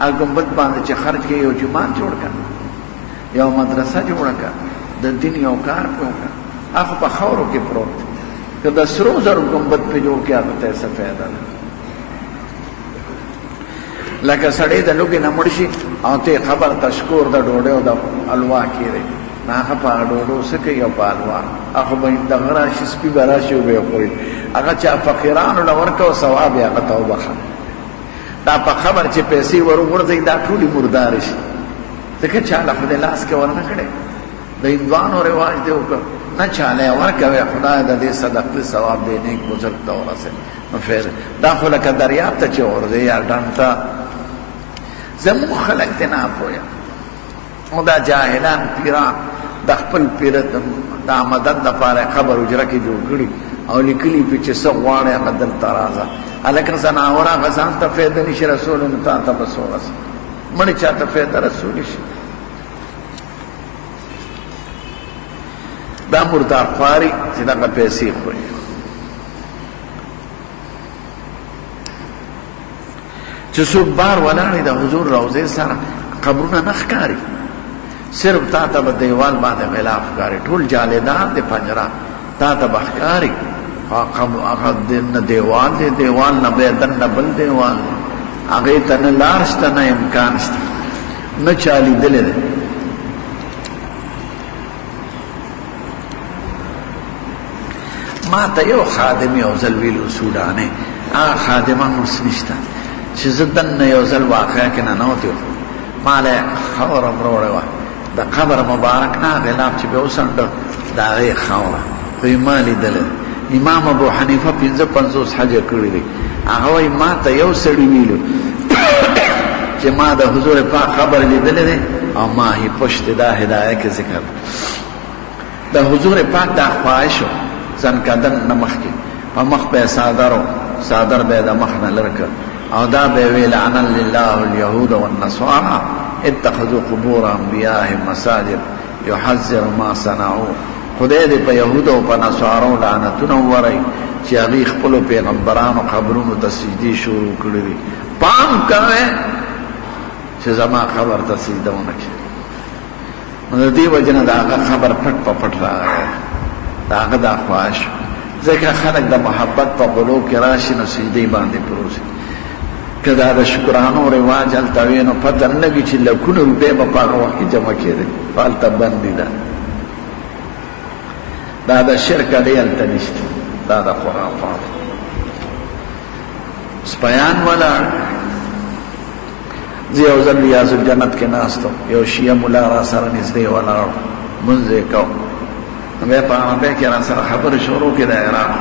هغه ګمبد باندې چې خرج کوي یو جومات جوړ کړه یو مدرسه جوړه کړه د دین یو کار پرې وکړه هغه په خاورو کې پروت دی که د سرو زرو ګمبد پرې جوړ کړي هغه ته څه فایده ده لکه سړی د لوږې نه مړ شي او ته خبر تشکور د ډوډۍ او د الوا کېږي نه هغه په هغه ډوډو څه کوي او په الوا هغه به دغه راشي سپي به راشي او به یې خوري هغه چا فقیرانو له ورکوه ثواب یې هغه ته وبخه دا په خبر چې پیسې ور وغورځوي دا ټولې مردارې شي ځکه چا له خدای لاس کې ورنه کړی د هندوانو رواج دی وکړه نه چاله یې ورکوې خدای د دې صدقې ثواب دی نیک بزرګ ته ورسوي نو فیر دا خو لکه دریاب ته چې ورځي یا ډنډ ته زموږ خلک دې نه پوهه او دا جاهلان پیران د خپل پیر د مدد دپاره قبر حجره کې جوړ کړي او لیکلي پې چې څه غواړې هغه دلته راځه هلکه زناور هغه ځان ته فایده نشي رسولی نو تا ته به څه ورسوي مړي چا ته فایده رسولی شي دا مردار خواري چې دغه پیسې خوري چې څوک بار ولاړې د حضور روضې سره قبرونه نه ښکاري صرف تا ته به دیوال باندې غلاف ښکاري ټول جالدار د پنجره تا ته به ښکاري هغه نه دیوال دی دیوال نه بیا دننه بل دیوال دی هغې ته نه لار شته نه امکان شته نه چا لیدلی دی ما ته یو خادم یو ځل ویلو سودانې هغه خادمان اوس نشته چې زه دننه یو ځل واقعه کې ننوتې وم ما له خاوره م راوړې وه د قبر مبارک نه غلاف چې به یې وڅنډه د هغې خاوره خو یې ما لیدلی امام ابو حنیفه 55 حج کړی دی هغه وایي ما ته یو سړي ویلو چې ما د حضور پاک خبر لیدلی دی او ما هی پشت دا هدایه کې ذکر د حضور پاک دا خواهش و ځنکدن نه مخکې په مخ به یې صادر به یې د مخ نه لر کړ او دا به یې وی لعنا لله اليهود والنصارى اتخذوا قبور انبیائهم مساجد یحذر ما صنعوا خدای دې په یهودو او په نصارو لعنتونه ووری چې هغوی خپلو پیغمبرانو قبرونو ته سجدې شروع کړي دي پام کوئ چې زما خبر ته سجده ونه کړي نو د دې وجه نه د هغه خبر پټ په پټ راغی د هغه دا خواهش ځکه خلک د محبت په غلو کې راشي نو سجدې باندې پروسي که دا د شکرانو رواج هلته وي نو پته نه لګي چې لکونه روپۍ به په هغه وخت کې جمع کېدې په هلته بندي ده دا د شرک علی هلته نشته دا د خرافات سپیان ولاړ زه یو ځل ریاض الجنت کې ناست وم یو شیعه ملا را سره نږدې ولاړ لمونځ یې کوم بیا په عربۍ کې را سره خبرې شروع کړې د عراق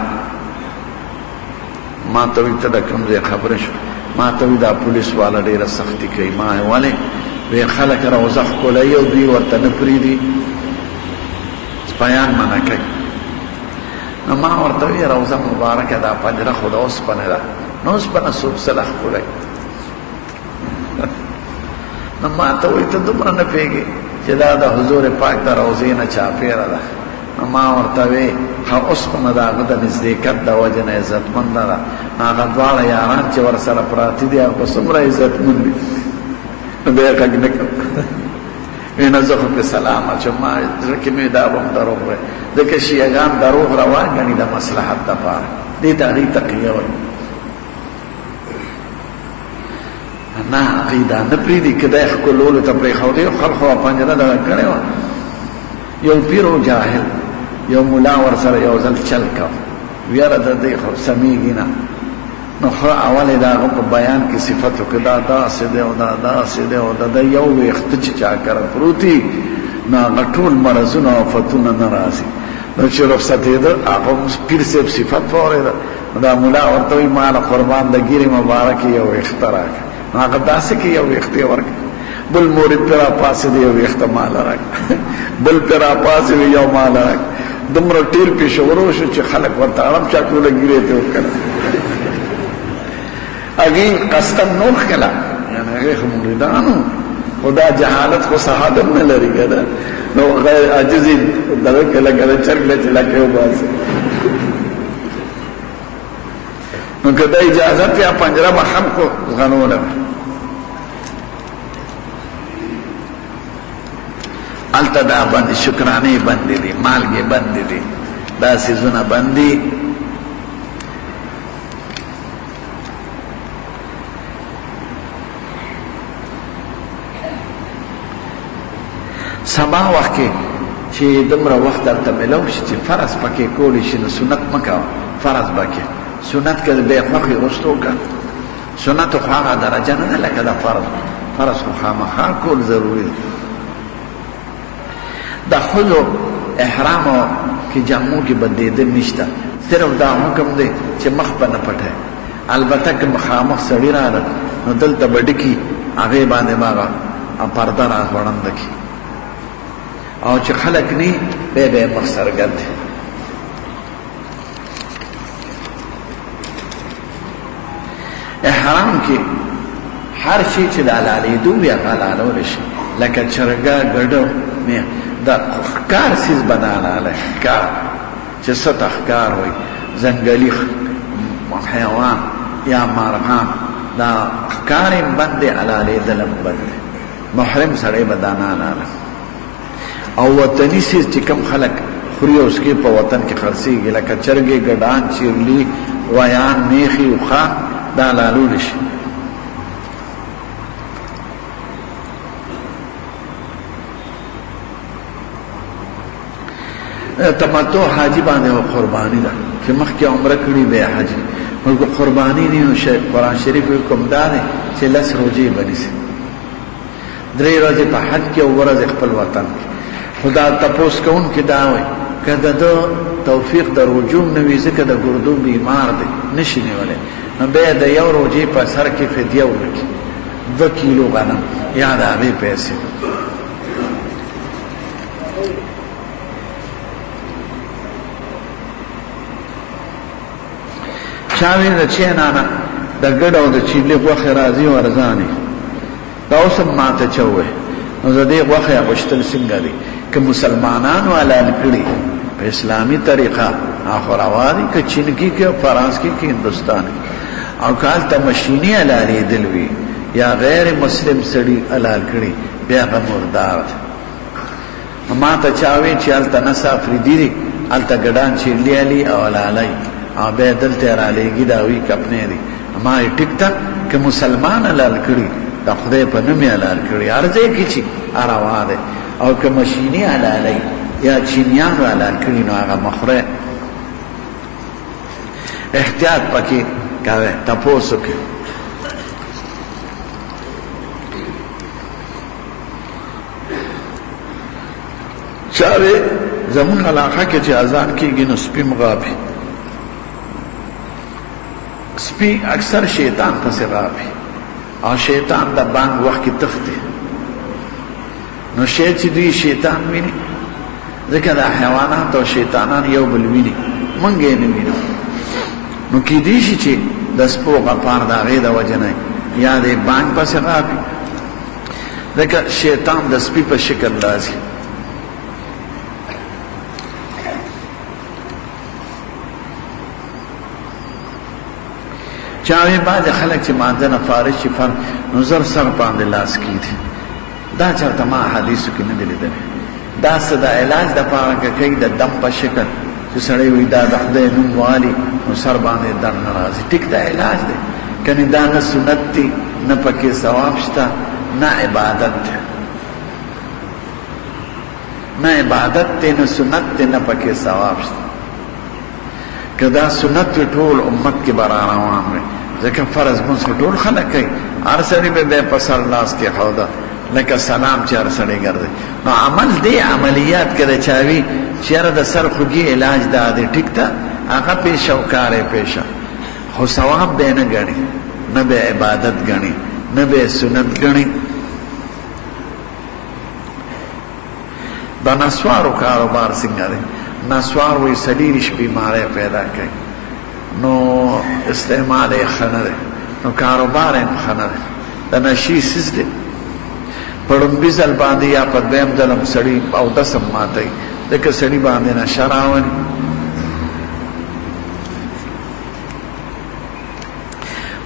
ما ته وی ته د کوم ځای خبره شو ما ته وی دا پولیس والا ډیره سختی کوي ما ولې وی خلک روزه ښکلوي او دوی ورته نه پرېږدي سپیان منع کوي نو ما ورته وی روزه مبارکه دا پنجره خو د اوسپنې ده نو اوسپنه څوک سله ښکلوي نو ما ته وی ته دومره نه پوهېږې چې دا د حضور پاک د روضې نه چاپېره ده نو ما ورته وی اوسپنه د هغه د نزدېکت د وجې نه عزتمنده ده هغه دواړه یاران چې ورسره پراته دي هغه څومره عزتمند دي نو بیا یې غږ نه کړ وی نه زه خو پې سلام اچوم ما زړه کې مې دا به هم دروغ وی ځکه شیعګان دروغ روا ګڼي د مصلحت دپاره دې ته هغوی تقیه وایي نه هغوی دا نه پرېږدي که دی ښکلولو ته پرېښودی خلقو به پنجره دغه کړې وه یو پیر و جاهل یو ملا ورسره یو ځل چل کو یاره د دې خو سمیږي نه نو ښه اول یې د هغه په بیان کې صفت وکړه دا داسې دی او دا داسې دی او د ده یو ویښته چې چا کره پروت وي نو هغه ټول مرضونه او آفتونه نه راځي نو چې رخصتېده هغه پیر صاحب صفت واورېده نو دا ملا ورته وایي ما له قربان د ګیرې مبارکې یو ویښته راکړه نو هغه داسې کې یو ویښته یې ورکړه بل مورید پې راپاڅېد یو ویښته ماله راکړه بل پې راپاڅېد یو ماله راکړه دومره ټیر پې شورو شو چې خلک ورته اړم چاکوله ګیرې ته وکړه هغوی قصدن نو ښکله یعنې هغې خو مریدانو خو دا جهالت خو صحادم نه لري که نه نو غیر عاجز یې دغه کې لکه د چرګ له چلکې وباسي نو که دا اجازت یا پنجره به خلقو زغنوله هلته دا بندې شکرانې بندې دي مالګې بندې دي دا څیزونه بند دي سبا وخت کې چې دومره وخت درته میلاو شي چې فرض پکې کولی شي نو سنت مه کوه فرض به کې سنت که بې خوښې وروسته وکړه سنت خو هغه درجه نه ده لکه د فرض خو خامخا کول ضروري ده د ښځو احرامو کې جامو کې بدېدل نشته صرف دا حکم دی چې مخ به نه پټوي البته که مخامخ سړي راغله نو دلته به ډکي هغې باندې به هغه پرده را غوړنده کړي او چې خلک نی بیا به مخ څرګند دی احرام کې هر شي چې د حلالېدو وي هغه حلالولی شي لکه چرګه ګډه دا ښکار څیز به نه حلالی ښکار چې څه ته ښکار وایي ځنګلي حیوان یا مارغان دا ښکار یې بند دی حلالېدل هم بند دی محرم سړی به دا نه حلاله او وطني څیز چې کوم خلک خوري اوس کې په وطن کې خرڅېږي لکه چرګې ګډان چیرلي غویان میخي اوښان دا حلالولی شي تمتع حاجی باندې قربانی ده چې مخکې عمره کړي بیا حج نو قربانی نه نو قرآن شریف کوم دا دی چې 10 روزې بنیسي 3 ورځې په حج کې او ورځې خپل وطن کې خدا تپوس کوونکي دا وایي که د ده توفیق د رجوع نه وي ځکه د ګردو بیمار دی نشي نیولی نو بیا د یو روزې په سر کې فدیه ورکړي 2 کیلو غنم یا د هغې پیسې چاوی د چینانا د ګډ او د چیلې غوښې راځي او ارزانې دا اوس هم ماته چوي نو د دې غوښې اغوښتل څنګه دي که مسلمانانو حلال کړي په اسلامي طریقه هغه روا دي که چین کې که فرانس کې که هندوستان کې او که هلته مشیني حلالېدل وي یا غیر مسلم سړي حلال کړي بیا هغه مردار دی ماته چا وی چې هلته نس افریدي دي هلته ګډان چیلې علي او حلالۍ او بیا دلته رالیږي دا وی کپنې دي ما یې ټیک ته که مسلمان حلال کړي د خدای په نوم یې حلال کړي هر ځای کې چې روا دی او که مشیني حلالۍ یا چینیانو حلال کړي نو هغه مخوره احتیاط پکې کوئ تپوس وکړئ چاوې زمون علاقه کې چې اذان کېږي نو سپي مغابي سپی اکثر شیطان پس غافي او شیطان د بانګ وخت کې تخته نو شی چې دوی شیطان ویني ځکه دا حیوانات او شیطانان یو بل ویني مونږ یې نه وینو نو کېدای شي چې د سپو غپار د هغې د وجه نه یا د بانګ پسې غافي ځکه شیطان د سپي په شکل راځي چاوی بعض خلک چې مانځه نه فارغ شي نو زر سر باندې لاس کیږي دا چرته ما حدیثو کې نه دی لیدلی دا څه د علاج دپاره که کوي د دم په شکل چې سړی وایي دا د خدای نوم والي نو سر باندې درد نه راځي ټیک دا علاج دی کنې دا نه سنت دی نه پکې ثواب شته نه عبادت دی نه عبادت دی نه سنت دی نه پکې ثواب شته که دا سنت وي ټول امت کې به را روان وي ځکه فرض مونځ خو ټول خلک کوي هر سړي به بیا په سر لاس کېښوده لکه سلام چې هر سړی ګرځي نو عمل دی عملیات که د چا وي چې یاره د سر خوږي علاج دا دی ټیک ده هغه پیشه او کار یې پیشه خو ثواب به یې نه ګڼي نه به عبادت ګڼي نه به سنت ګڼي د نسوارو کاروبار څنګه دی نسوار وی سلیریش بیماری پیدا کوي نو استعمال یې ښه نه دی نو کاروبار یې ښه نه دی د نشي څیز دی په لومړي ځل باندې یا په دویم ځل هم سړي اودس هم ماتوي ځکه سړي باندې نشه راولي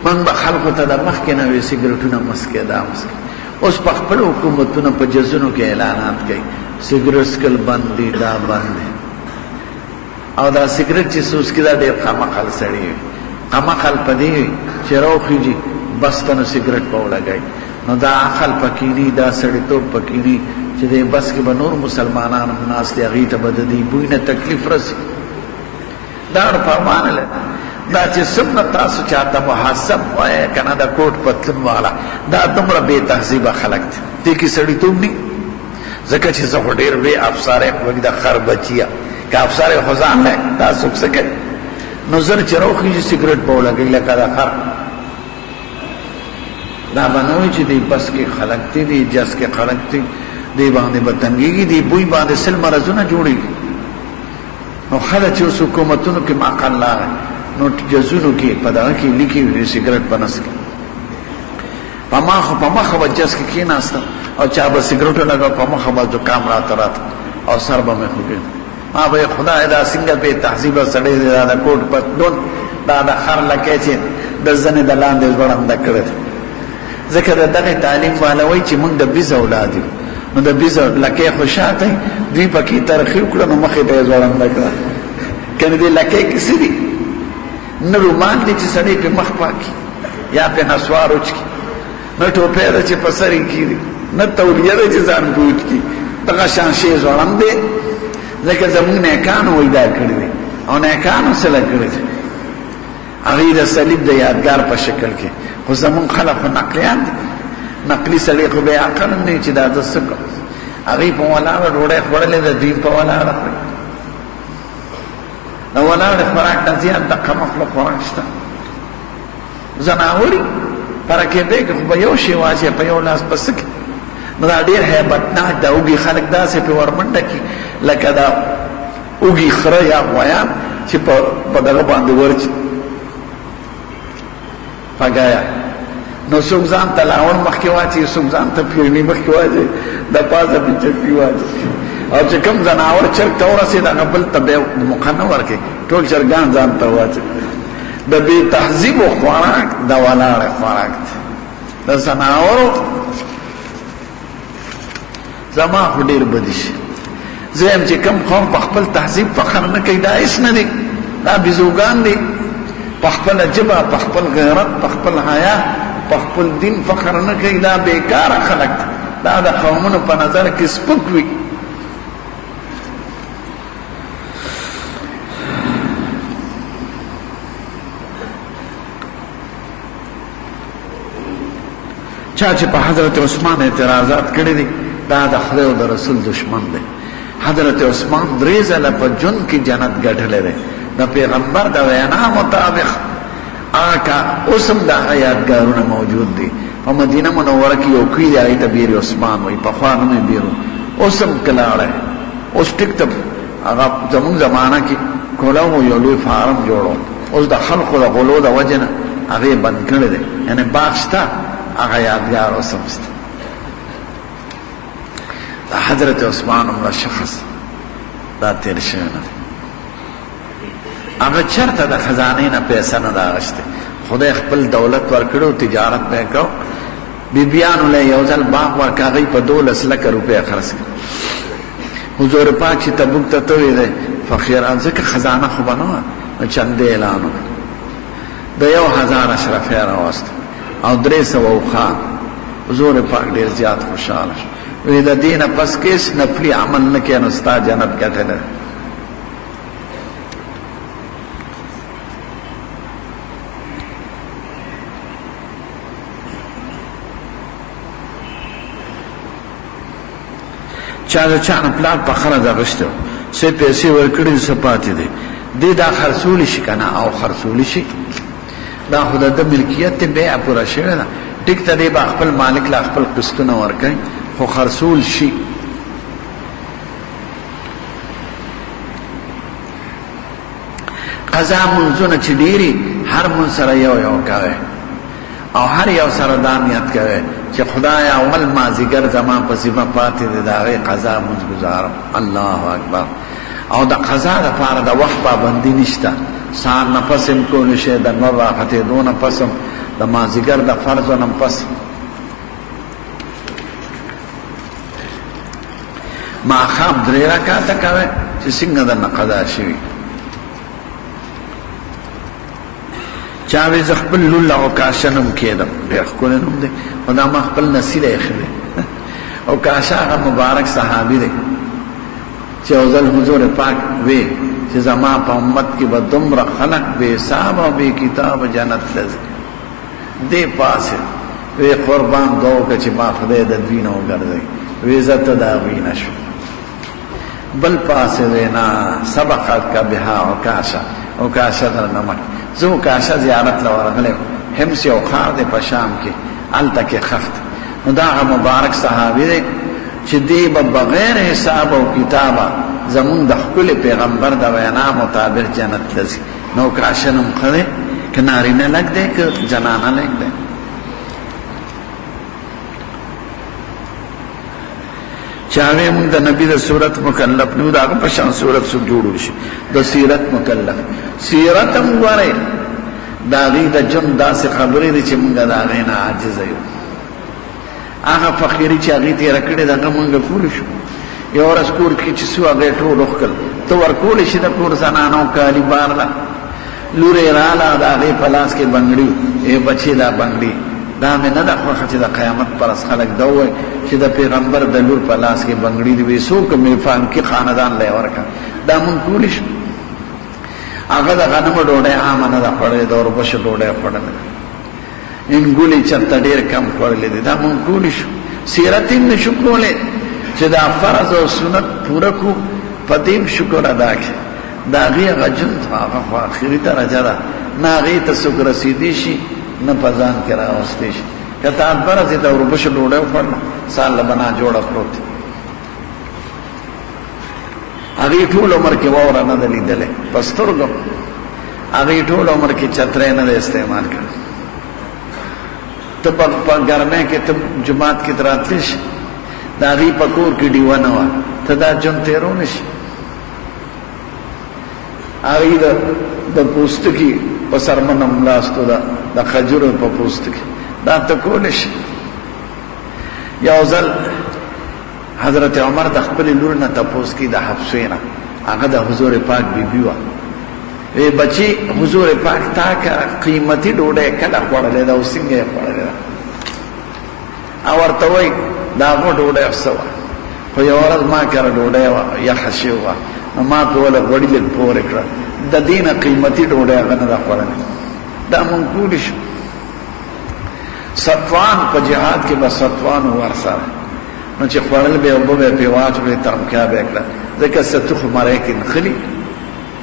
موږ به خلکو ته د مخکې نه وي سګرټونه مسکې دا مسکې اوس په خپل حکومتونه په جزونو کې اعلانات کوي سګرټ څکل بند دي دا بند دي او دا سګرټ چې څوس کې دا ډېر قمقل سړی وي قمقل په دې وي چې راوخیږي بس ته نو سګرټ په ولګوي نو دا عقل پکې ني دا سړیتوب پکې ني چې دی بس کې به نور مسلمانان هم ناست دي هغې ته به د دې بوی نه تکلیف رسي دا فرمان لري دا چې څومره تاسو چاته محاسب وایه که نه د کوټ پتلون والا دا دومره بې تهذیبه خلک دي دې کې سړیتوب ني ځکه چې زه خو ډېر وی افسر یم د خر بچیه که افسر یې خو ځان دی دا څوک څه کوي نو زر چې راوخیږي سګرټ به ولګوي لکه د خر دا به نه وایي چې دی بس کې خلک دي دی جس کې خلک دي دی باندې به تنګېږي دی بوی باندې سل مرضونه جوړېږي نو خلک چې اوس حکومتونو کې معقل راغی نو جزونو کې په دغه کې لیکي وي سګرټ به نه څکي په مخه به جس کې کېناستم او چا به سګرټ لګاو په مخه به زکام راته راته او سر به مې خوږېد ما به خدای دا څنګه بې تهذیبه سړی دی دا د کوټ پتلون دا د خر لکۍ چې د زنې د لاندې ځوړنده کړی دی ځکه د دغې تعلیم والا وایي چې موږ د بیز اولاد یو نو د بیز لکۍ خو شاته دوی پکې ترخی وکړه نو مخې ته یې ځوړنده کړه کنې دې لکۍ کې څه دي نه رومال دی چې سړی پې مخ پاکي یا پې نسوار وچکي نه ټوپۍ ده چې په سر یې کېږي نه تولیه ده چې ځان پې وچکي دغه شان شی ځوړند دی ځکه زموږ نیکانو وایي دا کړي دي او نیکانو څه کړي دي هغې د صلیب د یادګار په شکل کې خو زموږ خلک خو نقلیان دي نقلي سړی خو بې عقل هم دی چې دا زه څه کوم هغې په ولاړه ډوډۍ خوړلې ده دوی په ولاړه خوري د ولاړې خوراک نه زیات د قمخلو خوراک شته زناوري پرکېدی که خو به یو شی واچوې په یو لاس په څه کې نو دا ډېر هیبتناک دا اوږي خلک داسې پې ورمنډه کړي لکه دا اوږي خره یا غویان چې په دغه باندې ورچي پګایا نو څوک ځان ته لاوړ مخکې واچوي څوک ځان ته پیرني مخکې واچوي د پاسه پې چرګي واچوي او چې کوم ځناور چرګ ته ورسېد هغه بل ته بیا موقع نه ورکوي ټول چرګان ځان ته واچوي د بې تهذیبو خوراک د ولاړې خوراک دی د ځناورو زما خو ډېر بدي شي زه یم چې کوم قوم په خپل تهذیب فخر نه کوي دا هېڅ نه دی دا بیزوګان دي په خپله ژبه په خپل غیرت په خپل حیا په خپل دین فخر نه کوي دا بېکاره خلک دي دا د قومونو په نظر کې سپک وي چا چې په حضرت عثمان اعتراضات کړي دي دا د خدای او د رسول دشمن دی حضرت عثمان 3 ځله په ژوند کې جنت ګټلی دی د پیغمبر د وینا مطابق آقا اوسم دا یادګارونه موجود دي په مدینه منوره کې یو کلی دی هغې ته بیر عثمان وایي پخوا نوم یې بیر اوسم کلاړی اوس ټیک ته هغه زمونږ زمانه کې کولو یو لوی فارم جوړو اوس د خلقو د غلو د وجه نه هغې بند کړی دی یعنې باغ شته هغه یادګار اوسم شته د حضرت عثمان عمره شخص دا تیر شوی نه دی هغه چرته د خزانې نه پیسه نه ده اخیستې خدای خپل دولت ورکړو تجارت به یې کړو بیبیانو له یو ځل باغ ورکړه هغوی په 12 لکه روپۍ خرڅ کړه حضور پاک چې تبوک ته تللی دی فقیران ځکه خزانه خو به نه وه نو چندې اعلان وکړ د 1000 اشرفۍ راوسته او 300 اوښان حضور پاک ډېر زیات خوشحاله شو وی د دې نه پس کیس نفلي عمل نه کوې نو ستا جنت ګټه نه چا د چا نه پلار په خرڅ اخیستی څه پیسې ورکړي څه پاتې دی دې دا خرڅولی شي که نه او خرڅولی شي دا خو د ده ملکیت دی بیعه پوره شوې ده ټیک ته دی به خپل مالک له خپل قسطونه ورکوي خو خرڅول شي قضا منځونه چې ډېري هر منځ سره یو یو کوئ او هر یو سره دا نیت کوئ چې خدای اول مازدیګر زما په ذمه پاتې دی د هغې قضا مونځ ګزارم الله اکبر او د قضا دپاره د وخت پابندي نشته سهار نه پس هم کولی شي د نور راختېدو نه پس هم د مازدیګر د فرضو نه پس ماښام 3 رکعته کوئ چې څنګه درنه قضا شوي چا وی زه خپل لور له عکاشه نوم کېدم ډېر ښکلی نوم دی خو دا ما خپل نصیله ایښی دی عکاشه هغه مبارک صحابي دی چې یو ځل حضور پاک وی چې زما په امت کې به دومره خلق بې حساب او بې کتاب جنت ته ځي دې پاسې وی قربان دعا وکړه چې ما خدای د دوی نه وګرځوي وی زه ته د هغوی نه شوم بل پاسې وی نه سبقت که بها عکاشه عکاشه درنه مخ زه عکاشه زیارت له ورغلی حمص یو ښار دی په شام کې هلته کې خښت نو دا هغه مبارک صحابي دی چې دی به بغیر حساب او کتابه زمونږ د ښکلي پیغمبر د وینا مطابق جنت ته ځي نو عکاشه نوم ښه دی که نارینه لږ دی که جنانه لږ دی چې هغې مونږ د نبي د صورت مکلف نه یو د هغه په شان صورت څوک جوړول شي د سیرت مکلف سیرت هم ګورئ د هغې د ژوند داسې خبرې دي چې مونږ د هغې نه عاجزه یو هغه فقیري چې هغې تېره کړې ده هغه مونږ کولی شو یو ورځ کور کې چې څو هغې ټول وښکل ته ورکولی شي د کور زنانو کالي بارله لور یې راله د هغې په لاس کې بنګړي ای بچې دا بنګړي دا مې نه ده خوښه چې د قیامت پر ورځ خلک دا ووایي چې د پیغمبر د لور په لاس کې بنګړي دي وایي څوک مې فانکي خاندان له یې ورکړه دا مونږ کولی شو هغه د غنمو ډوډۍ عامه نه ده خوړلې د اوربشو ډوډۍ خوړلې ده انګولې چرته ډېر کم خوړلې دي دا مونږ کولی شو سیرت یې نه شو کولی چې دا فرض او سنت پوره کړو په دې شکر ادا کړي د هغې هغه ژوند هغه خو آخري درجه ده نه هغې ته څوک رسېدی شي نه په ځان کې راوستی شي که تا برځې د اوربشو ډوډۍ وخوړله سال له بنا جوړه پروت هغې ټول عمر کې واوره نه ده لیدلې په سترګو هغې ټول عمر کې چتری نه ده استعمال کړی ته په ګرمۍ کې ته جومات کې راتلی شي د هغې په کور کې ډیوه نه وه ته دا ژوند تېرولی شي هغې د پوستکي په سرمنه ملاستو ده د خجورو په پوستکي دا ته کولی شي یو ځل حضرت عمر د خپلې لور نه تپوس کړي د حفصې نه هغه د حضور پاک بیبي وه وی بچی حضور پاک تا که قیمتي ډوډۍ کله خوړلې ده او څنګه یې خوړلې ده او ورته وایي د هغو ډوډۍ څه وه خو یوه ورځ ما کره ډوډۍ وه یخه شوې وه نو ما پرې وله غوړي لږ پورې کړه د دې نه قیمتي ډوډۍ هغه نه ده خوړلې دا مونږ کولی شو صفوان په جهاد کې به صفوان ورسره نو چې خوړل به اوبه به پرې واچوې ترمکیا به یې کړه ځکه ستوخ مری کې نښلي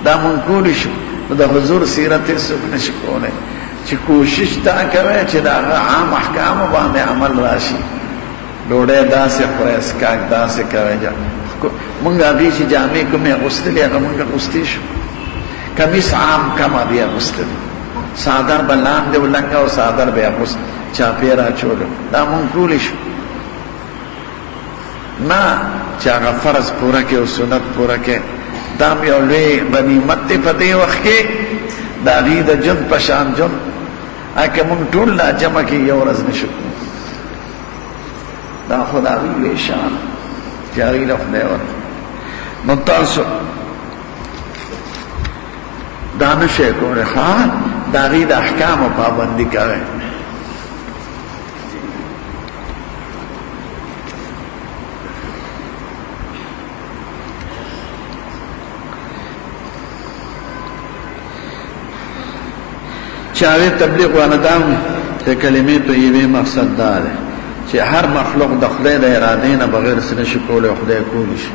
دا مونږ کولی شو نو د حضور سیرت یې څوک نشي کولی چې کوشش دا کوي چې دا عام احکام باندې عمل راشي. ډوډۍ داسې خورئ، اسکاک داسې کوئ. مونږ هغې چې جامې کومې اغوستلې هغه مونږ اغوستې شو. کمیس عام کمه بیا اغوستلې، څادر به لاندې ولنګه او څادر به یې اغوست، چاپې یې راچولو. دا مونږ کولی شو. نه چې هغه فرض پوره کړي او سنت پوره کړي. دا م یو لوی غنیمت دی په دې وخت کې، د هغې د ژوند په شان ژوند. که مونږ ټول لا جمع کې یو ورځ نه شو کوو. دا خو د هغې لوی شان چې هغې له خدای ورکړي. نو تاسو دا نه شئ کولی، ښه د هغې د احکامو پابندي کوئ. چاوی تبلیغ واندام چې کلمې طیبې مقصد دا دی چې هر مخلوق د خدای د ارادې نه بغیر څه نشي کولی او خدای کولی شي.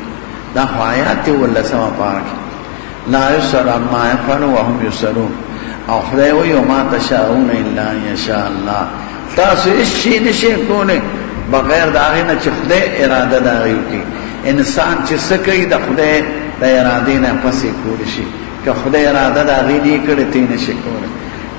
دا خو آیات دی 18 پاک لا یسأل عما یفعل وهم یسألون. او خدای وایي وما تشاءون الا ان یشاء الله. تاسو هیڅ شی نشئ کولی بغیر د هغې نه چې خدای اراده د هغې وکړي. انسان چې څه کوي د خدای د ارادې نه پسې کولی شي. که خدای اراده د هغې نه یې کړې ته یې نشي کولی.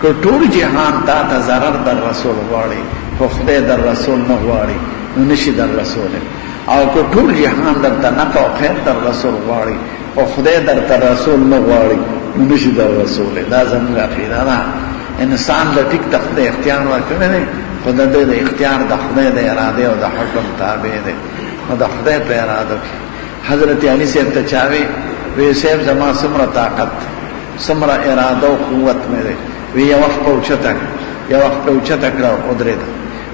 که ټول جهان تا ته ضرر در رسول غواړي خو خدای در رسول نه غواړي نو نشي در رسولی. او که ټول جهان درته نفع او خیر در رسول غواړي خو خدای درته رسول نه غواړي نو نشي در رسولی. دا زموږ عقیده ده. انسان د ټیک د خدای اختیار ورکړی دی، خو د دې د اختیار د خدای د ارادې او د حکم تابع دی. نو د خدای په اراده کې حضرت علي صاحب ته چا وی صاحب زما څومره طاقت څومره اراده او قوت مې دی. وی یو وخت په اوچته کړه ودرېده.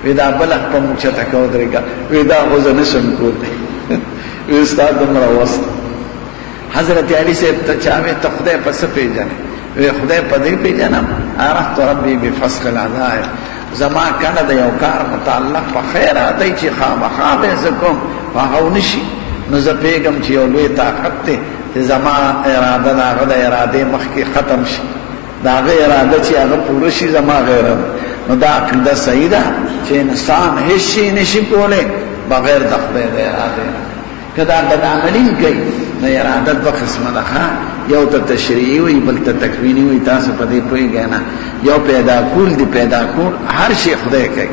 وی دا بله په اوچته کړه ودرېږه. وی دا خو زه نشم کولی. وی ستا دومره وس. حضرت علي صاحب ته چا وی ته خدای په څه پېژنې؟ وی خدای په دې پېژنم عرفت ربي بفسخ العذائر. زما کله د یو کار متعلق په خیر دی چې خامخا به زه کوم په هغه ونشي، نو زه پوهېږم چې یو لوی طاقت دی چې زما اراده د هغه د ارادې مخکې ختم شي. د هغه اراده چې هغه پوره شي زما غیره. نو دا عقیده صحیح ده چې انسان هیڅ شی نشي کولی بغیر د خدای د ارادې نه. که دا بدعملي کوي نو اراده دوه قسمه ده. یو ته تشریعي وي بل ته تکویني وي. تاسو په دې پوهېږئ نه؟ یو پیدا کول دي، پیدا کول هر شی خدای کوي.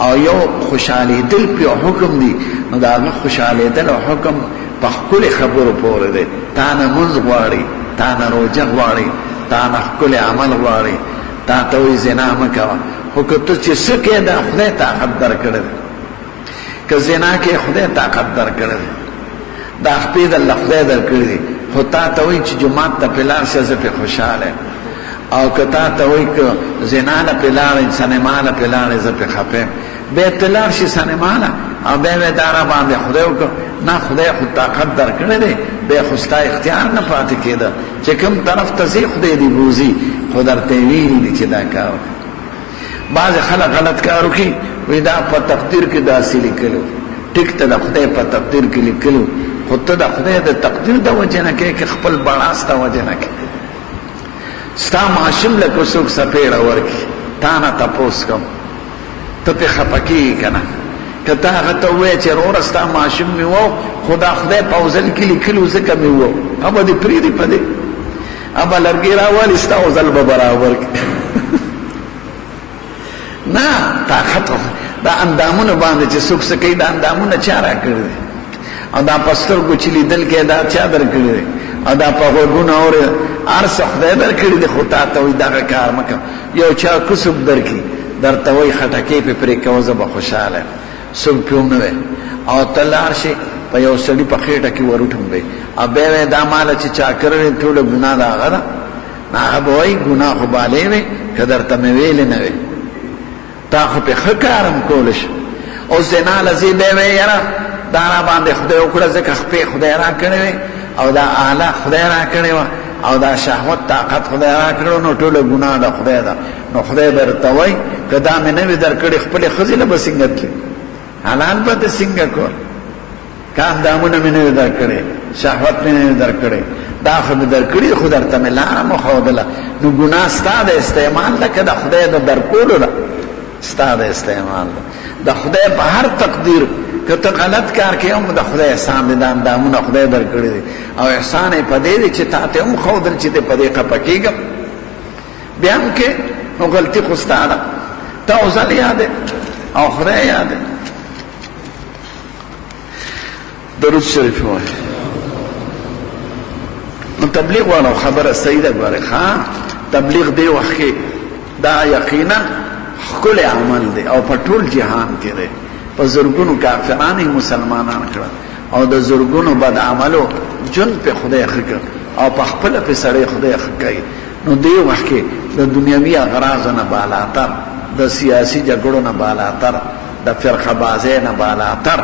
او یو خوشحالېدل پې حکم دي. نو د هغه خوشحالېدل او حکم په ښکلې خبرو پورې دی. تا نه مونځ غواړي، تا نه روژه غواړي، تا نه ښکلی عمل غواړي، تا ته وایي زنا مه کوه. خو که ته چې څه کوې دا خدای طاقت درکړی دی. که زنا کې خدای طاقت درکړی دی، دا خپې درله خدای درکړي دي. خو تا ته وایي چې جومات ته پې لاړ شه زه پې خوشحاله یم. او که تا ته وایي که زنا نه پې لاړئ سنما نه پې لاړئ زه پې خفه یم. بیا ته لاړ شي سنما نه او بیا وایي دا را باندې خدای وکړه. نه خدای خو طاقت درکړی دی، بیا خو ستا اختیار نه پاتې کېده چې کوم طرف ته ځې خدای دې بوځي. خو درته یې ویلي دي چې دا کار وکړه. بعضې خلک غلط کار وکړي، وایي دا په تقدیر کې داسې لیکلي. ټیک ته د خدای په تقدیر کې لیکلي، خو ته د خدای د تقدیر د وجې نه کوې که خپل بړاس د وجې نه کوې. ستا ماشوم له که څوک څپېړه ورکړي، تا نه تپوس کوم، ته پې خفه کېږي که نه؟ که ته هغه ته ووایې چې وروره ستا ماشوم مې وو خو دا خدای په اوزل کې لیکلي ځکه مې وو، هغه به دې پرېږدي په دې؟ هغه به لرګي راوالي ستا اوزل به برابر کړي. نه طاقت دا اندامونه باندې چې څوک څه کوي دا اندامونه چا راکړي دي؟ او دا په سترګو چې لیدل کې دا چا درکړي دی؟ او دا په غوږونو اورې هر څه خدای درکړي دي. خو تا ته وایي دغه کار مه کوه. یو چا کسب درکړي درته وایي خټکۍ پې پرې کوه زه به خوشحاله یم، څوک پې هم نه وی. او ته لاړ شي په یو سړي په خېټه کې وروټومبئ او بیا وایي دا ماله چې چا کړی ټوله ګناه د هغه ده. نه هغه به وایي ګناه خو بالې وې که درته مې ویلې نه وې، تا خو پې ښه کار هم کولی شو. اوس زنا له ځې بیا وایي یاره دا را باندې خدای وکړه ځکه خپې خدای را کړې وې او دا آله خدای را کړې وه او دا شهوت طاقت خدای را کړو نو ټوله ګناه د خدای ده. نو خدای به درته وایي که دا مې نه وي درکړې خپلې ښځې له به څنګه تلې؟ حلال به دې څنګه کول؟ کان دامونه مې نه درکړې شهوت مې نه درکړې دا خو مې درکړي خو درته مې لاره مښودله نو ګناه ستا د استعمال ده که د خدای د درکولو ده ستا د استعمال ده د خدای په هر تقدیر که ته غلط کار کوې هم د خدای احسان دی دا اندامونه خدای درکړي دي او احسان یې په دې دی چې تا ته هم ښودل چې دی په دې خفه کېږم بیا هم کې نو غلطي خو ستا ده ته اوزل یادې او خدای یادې درود شریف وایي نو تبلیغ والا خبره صحیح ده ګوره ښه تبلیغ دی وخت کې دا یقینا ښکلی عمل دی او په ټول جهان کې دی په زرګونو کافران یې مسلمانان کړل او د زرګونو بد عملو جون په خدای ښه کړ او په خپله پې سړی خدای ښه کوي نو دې وخت کې د دنیوي اغراضو نه بالاتر د سیاسي جګړو نه بالاتر د فرقه بازۍ نه بالاتر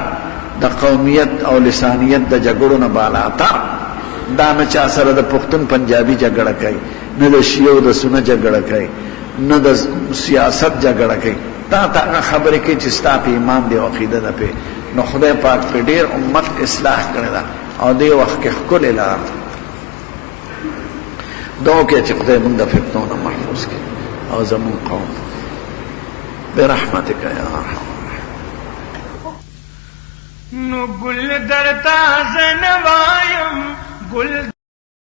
د قومیت او لسانیت د جګړو نه بالاتر دا نه چا سره د پښتون پنجابي جګړه کوي نه د شیعو د سنه جګړه کوي نه د سیاست جګړه کوي تا ته هغه خبرې کوي چې ستا په ایمان دی او عقیده ده پې نو خدای پاک په ډېر امت اصلاح کړې ده او دې وخت کې ښکلې لاره دعا وکړئ چې خدای موږ د فتنو نه محفوظ کړي او زموږ قوم برحمتک یا ارحم نو گل درتا زنوایم گل